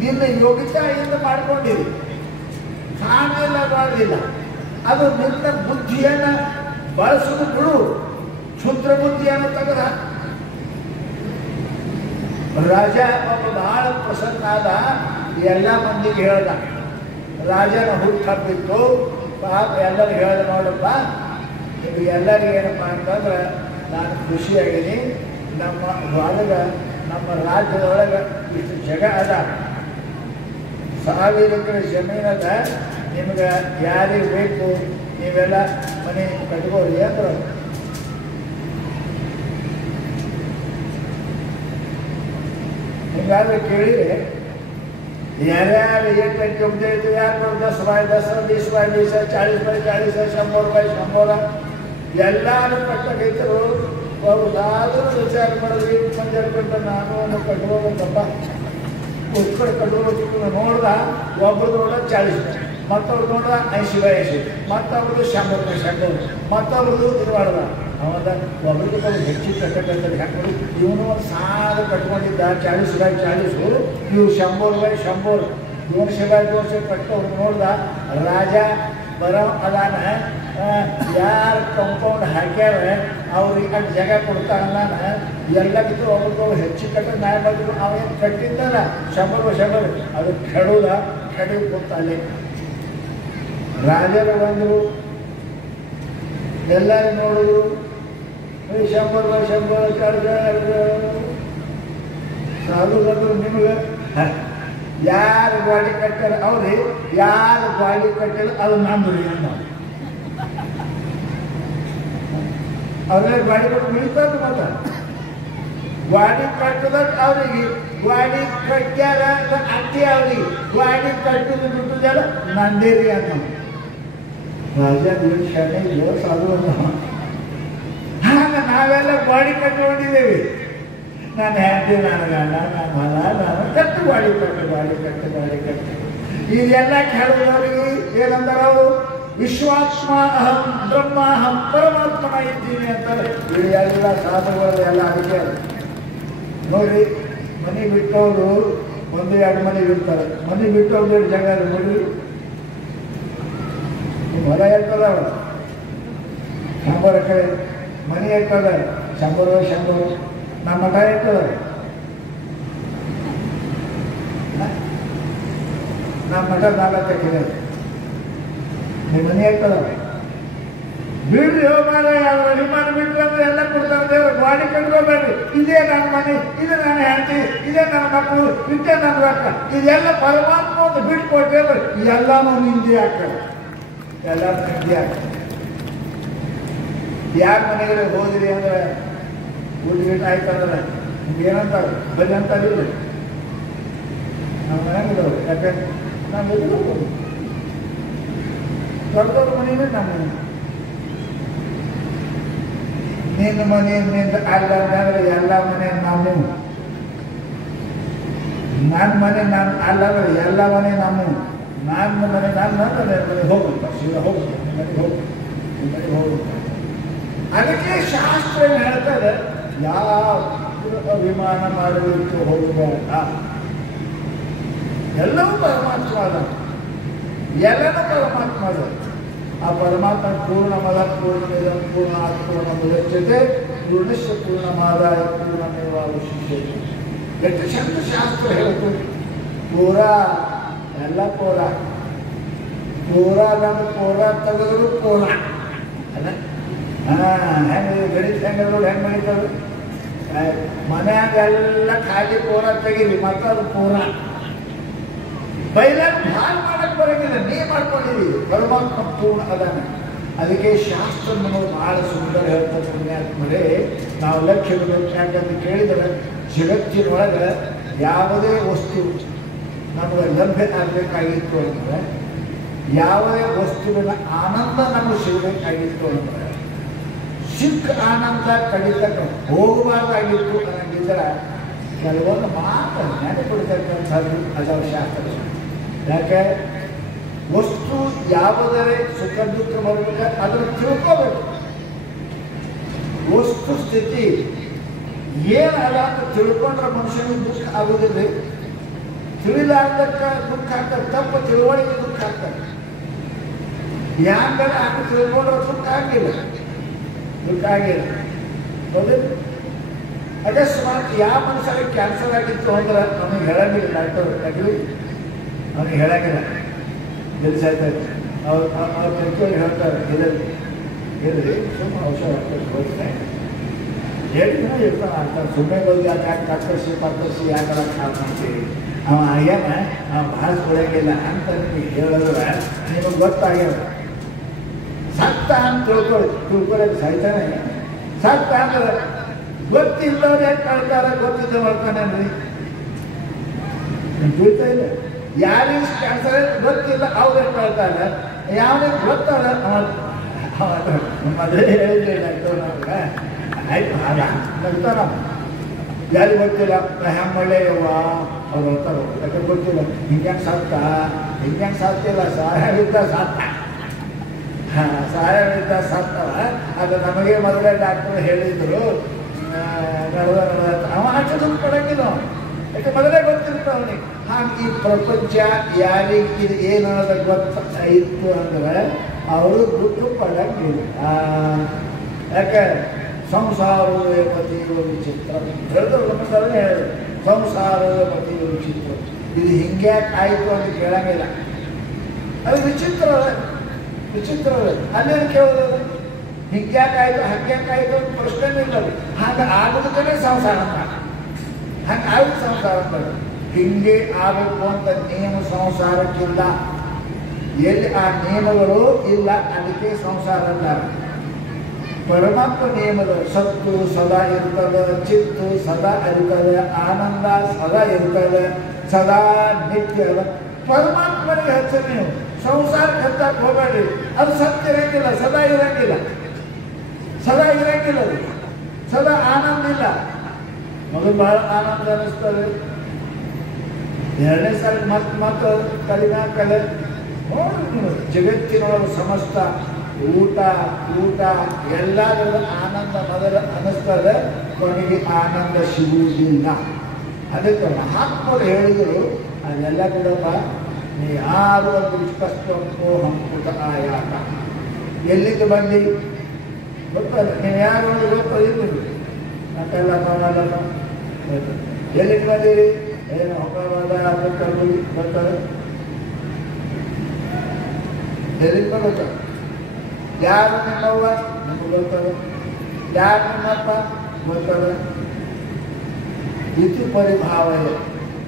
ನಿನ್ನ ಯೋಗ್ಯತೆಯಿಂದ ಮಾಡ್ಕೊಂಡಿರಿ, ಕಾಣೆಲ್ಲ ಮಾಡೋದಿಲ್ಲ. ಅದು ನಿನ್ನ ಬುದ್ಧಿಯನ್ನು ಬಳಸುವುದು ಬಿಡು, ಕ್ಷುದ್ರ ಬುದ್ಧಿಯನ್ನು ತೆಗೆದ. ರಾಜ ಒಬ್ಬ ಬಹಳ ಪ್ರಸನ್ನ ಆದ, ಎಲ್ಲ ಮಂದಿಗೆ ಹೇಳ್ದ. ರಾಜನ ಹುಟ್ಟು ಹಬ್ಬಿತ್ತು, ಪಾಪ ಎಲ್ಲರಿಗೂ ಹೇಳ್ದ, ನೋಡಪ್ಪ ಇದು ಎಲ್ಲರಿಗೂ ಏನಪ್ಪ ಅಂತಂದ್ರೆ ನಾನು ಖುಷಿಯಾಗೀನಿ. ನಮ್ಮ ಒಳಗೆ ನಮ್ಮ ರಾಜ್ಯದೊಳಗೆ ಇಷ್ಟು ಜಗ ಅದ, 1000 ಎಕರೆ ಜಮೀನದ, ನಿಮ್ಗೆ ಯಾರಿಗೆ ಬೇಕು ನೀವೆಲ್ಲ ಮನೆ ಕಟ್ಕೋರಿ ಅಂದ್ರೆ. ಹಿಂಗಾದ್ರೆ ಕೇಳಿದ್ರೆ ಯಾರ್ಯಾರು ಎಷ್ಟು ಉಂಟು, ಯಾರು 10 ಬಾಯ್ 10, 20 ಬಾಯ್ 20, 40 ಬಾಯ್ 40, 100 ಬಾಯ್ 100 ಎಲ್ಲರೂ ಕಟ್ಟಕೈತರು. ಅವ್ರದಾದ್ರೂ ವಿಚಾರ ಮಾಡಿದ್ವಿ, ಮಂಜಾರ ಕಟ್ಟ ನಾನು ಕಟ್ಕೋಬೇಕಪ್ಪ, ಕಡೆ ಕಟ್ಕೋಬೇಕು. ನೋಡ್ದ ಒಬ್ರು ನೋಡ 40 ಬಾಯ್, ಮತ್ತೊಬ್ರು ನೋಡ್ದ 80 ಬಾಯ್ 80, ಮತ್ತೊಬ್ರದ್ದು 100 ಬಾಯ್ 100, ಮತ್ತೊಬ್ರದ್ದು ಇದು ಮಾಡ್ದ. ಅವಾಗ ಒಬ್ರಿಗೆ ಹೆಚ್ಚಿಗೆ ಕಟ್ಟಕಂತ ಹಾಕಿದ್ರು. ಇವನು ಒಂದು ಸಾಲ ಕಟ್ಕೊಂಡಿದ್ದ 40 ಬಾಯ್ 40, ಇವು 100 ಬಾಯ್ 100, 200 ಬಾಯ್ 200 ಕಟ್ಟೋರು ನೋಡ್ದ. ರಾಜ ಬರೋ ಅದಾನ, ಯಾರು ಕಂಪೌಂಡ್ ಹಾಕ್ಯಾರ ಅವ್ರಿಗೆ ಅಷ್ಟು ಜಾಗ ಕೊಡ್ತಾನ, ಎಲ್ಲಕ್ಕಿಂತ ಒಬ್ರಿಗೊಬ್ರು ಹೆಚ್ಚಿಗೆ ಕಟ್ಟ ನ್ಯಾಯ ಮಾಡಿದ್ರು. ಅವೇನು ಕಟ್ಟಿದ್ದಾನ 100 ಅದು ಕೆಡುದ, ಕೆಡಿ ಕೊಡ್ತಾನೆ. ರಾಜರು ಬಂದರು, ಎಲ್ಲರೂ ನೋಡಿದ್ರು, 100 ಸಾಲು ಬಂದರು. ನಿಮಗೆ ಯಾರು ಗಾಡಿ ಕಟ್ಟಾರ ಅವ್ರಿ, ಯಾರು ಗಾಡಿ ಕಟ್ಟಿಲ್ಲ ಅದು ನಂದ್ರಿ ಅಂತ. ಅವ್ರಿಗೆ ಗಾಡಿ ಕೊಟ್ಟು ಬಿಡ್ತಾರೆ. ಮತ್ತೆ ಗಾಡಿ ಕಟ್ಟದ ಅವ್ರಿಗೆ, ಗಾಡಿ ಕಟ್ಟ್ಯಾರ ಅಟ್ಟಿ ಅವ್ರಿಗೆ, ಗಾಡಿ ಕಟ್ಟುದು ಬಿಟ್ಟುದಲ್ಲ ನಂದೇರಿ ಅಂತ. ರಾಜ ಶಾಲೆ ಸಾಧು ಹಾಗ ನಾವೆಲ್ಲ ಗಾಡಿ ಕಟ್ಟಿಕೊಂಡಿದ್ದೇವೆ. ನಾನು ಹೇಳ್ತೀನಿ, ನಾನು ಗಂಡ, ನಾನು ಹೊಲ, ನಾನು ಕಟ್ಟು ಗಾಡಿ ಕಟ್ಟು. ಇದೆಲ್ಲ ಕೇಳಿದವರಿಗೆ ಏನಂತಾರ ಅವರು, ವಿಶ್ವಾತ್ಮ ಅಹಂ ಬ್ರಹ್ಮಾಹಂ ಪರಮಾತ್ಮನ ಇದ್ದೀನಿ ಅಂತಾರೆ. ಎಲ್ಲ ಸಾಧುಗಳು ಎಲ್ಲ ಅದಕ್ಕೆ ನೋಡ್ರಿ. ಮನೆ ಬಿಟ್ಟವರು 1-2 ಮನೆ ಇರ್ತಾರೆ, ಮನೆ ಬಿಟ್ಟವ್ರು ಜಾಗ ನೋಡಿ. ಹೊಲ ಇರ್ತದ, 100 ಎಕರೆ ಮನೆ ಇರ್ತದ, 100 ನಮ್ಮ ಮಠ ಇರ್ತದ, ನಮ್ಮ ಮಠ 4 ಎಕರೆ ನಿಮ್ಮ ಮನೆ ಇರ್ತದ. ಬಿಡ್ರಿ ಹೋಗಾರ ಅಭಿಮಾನ ಬಿಟ್ಟರೆ ಎಲ್ಲ ಕೊಡ್ತಾರೆ. ದೇವರು ಗಾಡಿ ಕಟ್ಕೋಬೇಡ್ರಿ, ಇದೇ ನನ್ನ ಮನೆ, ಇದು ನಾನು ಹೆಂಡತಿ, ಇದೇ ನನ್ನ ಮಕ್ಕಳು, ಇದೇ ನನ್ನ ರೊಕ್ಕ, ಇದೆಲ್ಲ ಪರಮಾತ್ಮ ಒಂದು ಬಿಟ್ಕೊಟ್ಟೇವ್ರಿ. ಎಲ್ಲಾನು ನಿಂದೆ ಆಗ್ತದೆ, ಎಲ್ಲರೂ ನಿಂದೆ ಆಗ್ತದೆ. ಯಾರ ಮನೆಗೆ ಹೋದ್ರಿ ಅಂದ್ರೆ ಊಟ ಗೀಟ ಆಯ್ತಂದ್ರೆ ನಿಮ್ಗೆ ಏನಂತಾರೆ, ಬನ್ನಿ ಅಂತಾರೆ. ಇಲ್ಲ ನಮ್ಮ ಮನೆಗಿದವ್ರು, ಯಾಕೆ ನಾನು ದೊಡ್ಡ ಮನೆಯೇ ನಮ್ಮ ಮನೆ. ನಿನ್ನ ಮನೆ ನಿಂದ ಅಲ್ಲ ಅಂದ್ರೆ ಎಲ್ಲ ಮನೆ ನಮ್ಮ, ನನ್ನ ಮನೆ ನಾನು ಅಲ್ಲ ಅಂದ್ರೆ ಎಲ್ಲ ಮನೆ ನಮ್ಮ. ನನ್ನ ಮನೆ ನಾನು ಅಂದ್ರೆ ಮನೆಗೆ ಹೋಗುತ್ತಾ, ಶಿವ ಹೋಗುತ್ತೆ, ಮನೆಗೆ ಹೋಗುತ್ತೆ. ಅದಕ್ಕೆ ಶಾಸ್ತ್ರ ಹೇಳ್ತಾರೆ, ಯಾವ ಅಭಿಮಾನ ಮಾಡಬೇಕು ಹೋಗಬೇಡ. ಎಲ್ಲವೂ ಪರಮಾತ್ಮ ಅದ, ಎಲ್ಲನೂ ಪರಮಾತ್ಮ ಅದ. ಆ ಪರಮಾತ್ಮ ಪೂರ್ಣಮದ ಪೂರ್ಣಮಿದಂ ಪೂರ್ಣಾತ್ ಪೂರ್ಣಮುದಚ್ಯತೆ ಪೂರ್ಣಸ್ಯ ಪೂರ್ಣಮಾದಾಯ ಪೂರ್ಣಮೇವಾವಶಿಷ್ಯತೆ. ಎಷ್ಟು ಚಂದ ಶಾಸ್ತ್ರ ಹೇಳ್ತದೆ. ಪೂರಾ ಎಲ್ಲ ಪೂರಾ ನಮ್ಮ ಪೂರಾ ತೆಗೆದ್ರು ಪೂರ ಅಲ್ಲ. ಹೆಂಗೆ ಗಣಿತ ಹೆಂಗೆ ನೋಡಿ ಹೆಂಗೆ ಮಾಡಿತಾರೆ. ಮನೆಯಾಗೆಲ್ಲ ಖಾಲಿ ಪೂರ ತೆಗೀರಿ, ಮತ್ತು ಅದು ಪೂರ ಬೈಲಾಗ ಭಾಳ ಮಾಡಕ್ಕೆ ಬರೋಂಗಿಲ್ಲ, ನೀ ಮಾಡ್ಕೊಂಡಿದ್ದೀವಿ. ಪರಮಾತ್ಮ ಪೂರ್ಣ ಅದಾನ. ಅದಕ್ಕೆ ಶಾಸ್ತ್ರ ನಮಗೆ ಭಾಳ ಸುಂದರ ಹೇಳ್ತಾರೆ. ಪುಣ್ಯಾತ್ಮರೇ, ನಾವು ಲಕ್ಷ್ಯ ಯಾಕಂತ ಕೇಳಿದರೆ ಜಗತ್ತಿನೊಳಗೆ ಯಾವುದೇ ವಸ್ತು ನಮಗೆ ಲಭ್ಯ ಆಗಬೇಕಾಗಿತ್ತು ಅಂದರೆ, ಯಾವುದೇ ವಸ್ತುವಿನ ಆನಂದ ನಮಗೆ ಸಿಗಬೇಕಾಗಿತ್ತು ಅಂದರೆ, ಸಿಕ್ಕ ಆನಂದ ಕಡಿತಕ್ಕ ಹೋಗಬಾರ್ದಾಗಿತ್ತು ಅನ್ನೋದಿದ್ರೆ ಕೆಲವೊಂದು ಮಾತ್ರ ನೆನಪಿಡ್ತಕ್ಕಂಥದ್ದು ಅದರ ಶಾಸ್ತ್ರ. ಯಾಕೆ ವಸ್ತು ಯಾವುದರೆ ಸುಖ ದುಃಖ ಬರಬೇಕು ಅದನ್ನು ತಿಳ್ಕೋಬೇಕು. ವಸ್ತು ಸ್ಥಿತಿ ಏನಲ್ಲ ಅಂತ ತಿಳ್ಕೊಂಡ್ರೆ ಮನುಷ್ಯನಿಗೆ ದುಃಖ ಆಗುದಿಲ್ಲ. ತಿಳಿಲಾರ್ದಕ್ಕ ದುಃಖ ಆಗ್ತದೆ, ತಪ್ಪು ತಿಳುವಳಿಕೆ ದುಃಖ ಆಗ್ತದೆ. ಯಾಂಗರ ಆಗ ತಿಳ್ಕೊಂಡ್ರೆ ದುಃಖ ಆಗಿಲ್ಲ, ದುಃಖ ಆಗಿಲ್ಲ. ಹೌದಿಲ್ಲ? ಅಕಸ್ಮಾತ್ ಯಾವ ಮನುಷ್ಯರಿಗೆ ಕ್ಯಾನ್ಸರ್ ಆಗಿತ್ತು ಅಂದ್ರೆ ಅವನಿಗೆ ಹೇಳಂಗಿಲ್ಲ, ಡಾಕ್ಟರ್ ಆಗಲಿ ಅವನಿಗೆ ಹೇಳಂಗಿಲ್ಲ. ಗೆಲ್ಸಾಯ್ತಾರೆ ಅವ್ರು ತಿಳ್ಕೊಂಡು ಹೇಳ್ತಾರೆ, ಇರಲಿ ಸುಮ್ಮನೆ ಔಷಧ ಹೋಗ್ತಾರೆ, ಹೇಳಿ ಇರ್ತಾನೆ ಆಗ್ತಾನೆ. ಸುಮ್ಮನೆ ಬಂದು ಯಾಕೆ ಕತ್ತರಿಸಿ ಯಾಕಲ್ಲ ಕಾಲ್ ಮಾಡ್ತೀವಿ, ಅವ ಆಗ್ಯಾನ ಅವ ಭಾಳ ಕೊಡಂಗಿಲ್ಲ ಅಂತ ನಿಮಗೆ ಹೇಳಿದ್ರೆ ನಿಮಗೆ ಗೊತ್ತಾಗ್ಯದ. ಸತ್ತ ಅಂತ ತಿಳ್ಕೊಳ್ಳೋದು ಸಾಯ್ತಾನೆ. ಸತ್ತ ಅಂದ್ರೆ ಗೊತ್ತಿಲ್ಲವ್ರು ಯಾಕೆ ಕಳ್ತಾರೆ, ಗೊತ್ತಿದ್ದ ಮಾಡ್ತಾನೇನ್ರಿ? ತಿಳಿತಾ ಇಲ್ಲ. ಯಾರಿಗೆ ಕ್ಯಾನ್ಸರ್ ಗೊತ್ತಿಲ್ಲ ಅವ್ರು ಯಾಕೆ ಕಳ್ತಾರೆ, ಯಾವನಿಗೆ ಗೊತ್ತಾಗ ಮದುವೆ ಹೇಳಿದ್ರೆ ಡಾಕ್ಟರ್ ನಮ್ಗೆ ಆಯ್ತು ನಗ್ತಾರ. ಯಾರಿಗೆ ಗೊತ್ತಿಲ್ಲ ಹೆಂಗೆ ಒಳ್ಳೆಯವ್ವ ಅವ್ರು ಹೇಳ್ತಾರ, ಯಾಕೆ ಗೊತ್ತಿಲ್ಲ. ಹಿಂಗ್ಯಾಂಗ ಸಾತ್ತಿಲ್ಲ, ಸಹಾಯವಿದ್ದ ಸಾತ್ತ, ಸಹಾಯವಿದ್ದ ಸಾತ್ತವ. ಅದು ನಮಗೆ ಮೊದಲೇ ಡಾಕ್ಟರ್ ಹೇಳಿದ್ರು, ಅವ ಅಷ್ಟು ಕೊಡಂಗಿಲ್ಲ, ಯಾಕೆ ಮೊದಲೇ ಗೊತ್ತಿರ್ತಾವ ಅವನಿಗೆ. ಹಾಗೆ ಈ ಪ್ರಪಂಚ ಯಾರಿಗೆ ಇದು ಏನಾದ ಗೊತ್ತಾಯಿತು ಅಂದ್ರೆ ಅವರು ದುಃಖ ಪಡಂಗಿಲ್ಲ. ಯಾಕೆ ಸಂಸಾರವೇ ಪತಿಯೋ ವಿಚಿತ್ರ ಹೇಳಿದ್ರು. ಸಂಸಾರವೇ ಪತಿಯೋ ವಿಚಿತ್ರ, ಇದು ಹಿಂಗ್ಯಾಕೆ ಆಯಿತು ಅಂತ ಕೇಳಂಗಿಲ್ಲ. ಅದು ವಿಚಿತ್ರ ಅಲ್ಲೇನು ಕೇಳೋದು, ಹಿಂಗ್ಯಾಕಾಯ್ತು ಹಂಗ್ಯಾಕಾಯ್ತು ಅಂತ ಪ್ರಶ್ನೆ ಇಲ್ಲ. ಹಾಗೆ ಆಗೋದಕ್ಕೆ ಸಂಸಾರ ಅಂತ, ಹಂಗೆ ಆಗುತ್ತೆ ಸಂಸಾರ ಅಂತ. ಹಿಂಗೆ ಆಗಬೇಕು ಅಂತ ನಿಯಮ ಸಂಸಾರಕ್ಕಿಲ್ಲ. ಎಲ್ಲಿ ಆ ನಿಯಮಗಳು ಇಲ್ಲ ಅದಕ್ಕೆ ಸಂಸಾರ ಅಂತಾರೆ. ಪರಮಾತ್ಮ ನಿಯಮದ ಸತ್ತು ಸದಾ ಇರ್ತದೆ, ಚಿತ್ತು ಸದಾ ಇರ್ತದೆ, ಆನಂದ ಸದಾ ಇರ್ತದೆ, ಸದಾ ನಿತ್ಯ ಅದ. ಪರಮಾತ್ಮನಿಗೆ ಹಚ್ಚ, ನೀವು ಸಂಸಾರಕ್ಕೆ ಹಚ್ಚಕ್ಕೆ ಹೋಗಬೇಡಿ. ಅದು ಸತ್ಯ ಇರಂಗಿಲ್ಲ, ಸದಾ ಇರಂಗಿಲ್ಲ, ಅದು ಸದಾ ಆನಂದ ಇಲ್ಲ. ಮೊದಲು ಬಹಳ ಆನಂದ ಅನ್ನಿಸ್ತದೆ, ಎರಡನೇ ಸಾರಿ ಮತ್ತೆ ಕಡಿಮೆ ಜಗತ್ತಿನೊಳಗೆ ಸಮಸ್ತ ಊಟ ಎಲ್ಲದರ ಆನಂದ ಮೊದಲು ಅನ್ನಿಸ್ತದೆ, ಕೊನೆಗೆ ಆನಂದ ಸಿಗುವುದಿಲ್ಲ. ಅದಕ್ಕೆ ಮಹಾತ್ಮರು ಹೇಳಿದರು, ಅದೆಲ್ಲ ಕೂಡಪ್ಪ ನೀ ಯಾರು ಒಂದು ವಿಶ್ವಸ್ತೋ ಹಂಕುತ ಆಯಾತ. ಎಲ್ಲಿಂದ ಬಂದು ಗೊತ್ತಲ್ಲ, ನೀವು ಯಾರು ಒಂದು ಗೊತ್ತಿಲ್ಲ, ಮತ್ತೆಲ್ಲ ನೋಡಲ್ಲ. ಎಲ್ಲಿಂದ ಬಂದಿರಿ, ಏನು ಹೊಗವಾದ ಅದಕ್ಕೆ ಗೊತ್ತದ, ಎಲ್ಲಿಂದ ಗೊತ್ತದ. ಯಾರು ನಿಮ್ಮವ್ವ ನಿಮ್ಗೆ ಗೊತ್ತದ, ಯಾರು ನಿಮ್ಮಪ್ಪ ಗೊತ್ತದ. ಇತಿ ಪರಿಭಾವ.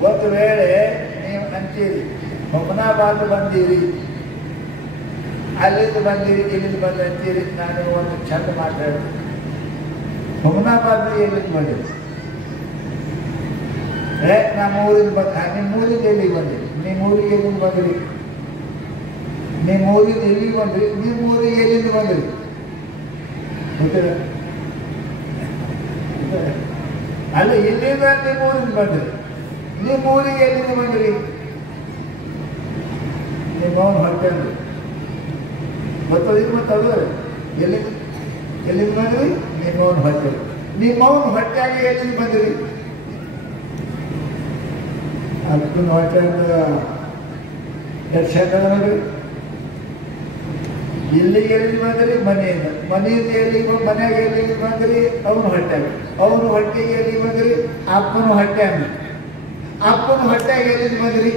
ಒಂದು ವೇಳೆ ನೀವು ಅಂತೀರಿ ಹುಮನಾಬಾದ್ ಬಂದೀರಿ, ಅಲ್ಲಿಂದ ಬಂದಿರಿ, ಇಲ್ಲಿಂದ ಬಂದು ಅಂತೀರಿ, ನಾನು ಒಂದು ಚಂದ ಮಾತಾಡ್ತೀನಿ. ಹುಮನಾಬಾದ್ ಎಲ್ಲಿಂದ ಬಂದಿರಿ? ನಮ್ಮ ಊರಿಂದ ನಿಮ್ಮ ಊರಿಂದ ಎಲ್ಲಿಗೆ ಬಂದಿರಿ? ನಿಮ್ಮ ಊರಿಗೆ ಎಲ್ಲಿಂದ ಬಂದಿರಿ? ನಿಮ್ಮ ಊರಿಂದ ಎಲ್ಲಿಗೆ ಬಂದ್ರಿ? ನಿಮ್ಮ ಊರಿಗೆ ಎಲ್ಲಿಂದ ಬಂದಿರಿ? ಗೊತ್ತಿಲ್ಲ. ಅಲ್ಲ, ಇಲ್ಲಿಂದ ನಿಮ್ಮ ಊರಿಂದ ಬಂದಿರಿ, ನಿಮ್ಮ ಊರಿಗೆ ಎಲ್ಲಿಂದ ಬಂದಿರಿ? ನಿಮ್ಮವನು ಹೊಟ್ಟೆ ಅಂದ್ರಿ ಗೊತ್ತದಿಲ್ಲ. ಮತ್ತು ಅದು ಎಲ್ಲಿಂದ ಬಂದ್ರಿ? ನಿಮ್ಮವನು ಹೊಟ್ಟೆ. ನಿಮ್ಮವನು ಹೊಟ್ಟೆಯಾಗಿ ಎಲ್ಲಿಂದ ಬಂದಿರಿ? ಅದಕ್ಕೂ ಹೊಟ್ಟೆ ಅಂತ ಎಷ್ಟು ನೋಡ್ರಿ. ಇಲ್ಲಿಗೆ ಎಲ್ಲಿ ಬಂದ್ರಿ? ಮನೆಯಿಂದ. ಮನೆಯಿಂದ ಎಲ್ಲಿಗೆ ಮನೆಯಾಗ ಎಲ್ಲಿಗೆ ಬಂದ್ರಿ? ಅವನು ಹೊಟ್ಟೆಗೆ. ಅವನು ಹೊಟ್ಟೆಗೆ ಎಲ್ಲಿಗೆ ಬಂದ್ರಿ? ಅಪ್ಪನ ಹೊಟ್ಟೆ ಅಂದ್ರಿ. ಅಪ್ಪನ ಹೊಟ್ಟೆಗೆ ಎಲ್ಲಿಂದ ಬಂದ್ರಿ?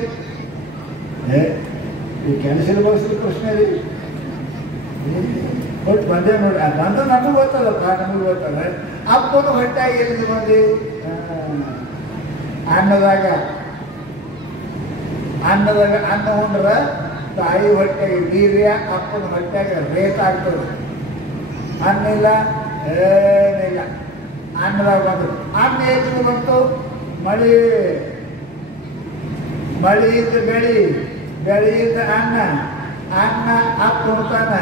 ಈ ಕ್ಯಾನ್ಸಲ್ ಬಳಸಿದ ಪ್ರಶ್ನೆ ರೀ. ಒಟ್ಟು ಬಂದೇ ನೋಡಿ, ಬಂದು ನಮಗೂ ಗೊತ್ತದಪ್ಪ, ನಮಗೂ ಗೊತ್ತದ. ಅಪ್ಪನ ಹೊಟ್ಟೆಗೆ ಎಲ್ಲಿಂದ ಬಂದ್ರಿ? ಅನ್ನದಾಗ ಅನ್ನ ಉಂಡ್ರ ತಾಯಿ ಹೊಟ್ಟೆಗೆ ವೀರ್ಯ, ಅಪ್ಪನ ಹೊಟ್ಟೆಗೆ ರೇಟ್ ಆಗ್ತದೆ. ಅನ್ನ ಇಲ್ಲ, ಏನಿಲ್ಲ, ಅನ್ನದಾಗ ಬಂತು. ಅನ್ನ ಎಲ್ಲಿಂದ ಬಂತು? ಮಳೆಯಿಂದ ಬೆಳೆಯಿಂದ ಅನ್ನ ಅಪ್ಪ ಉಣ್ತಾನ,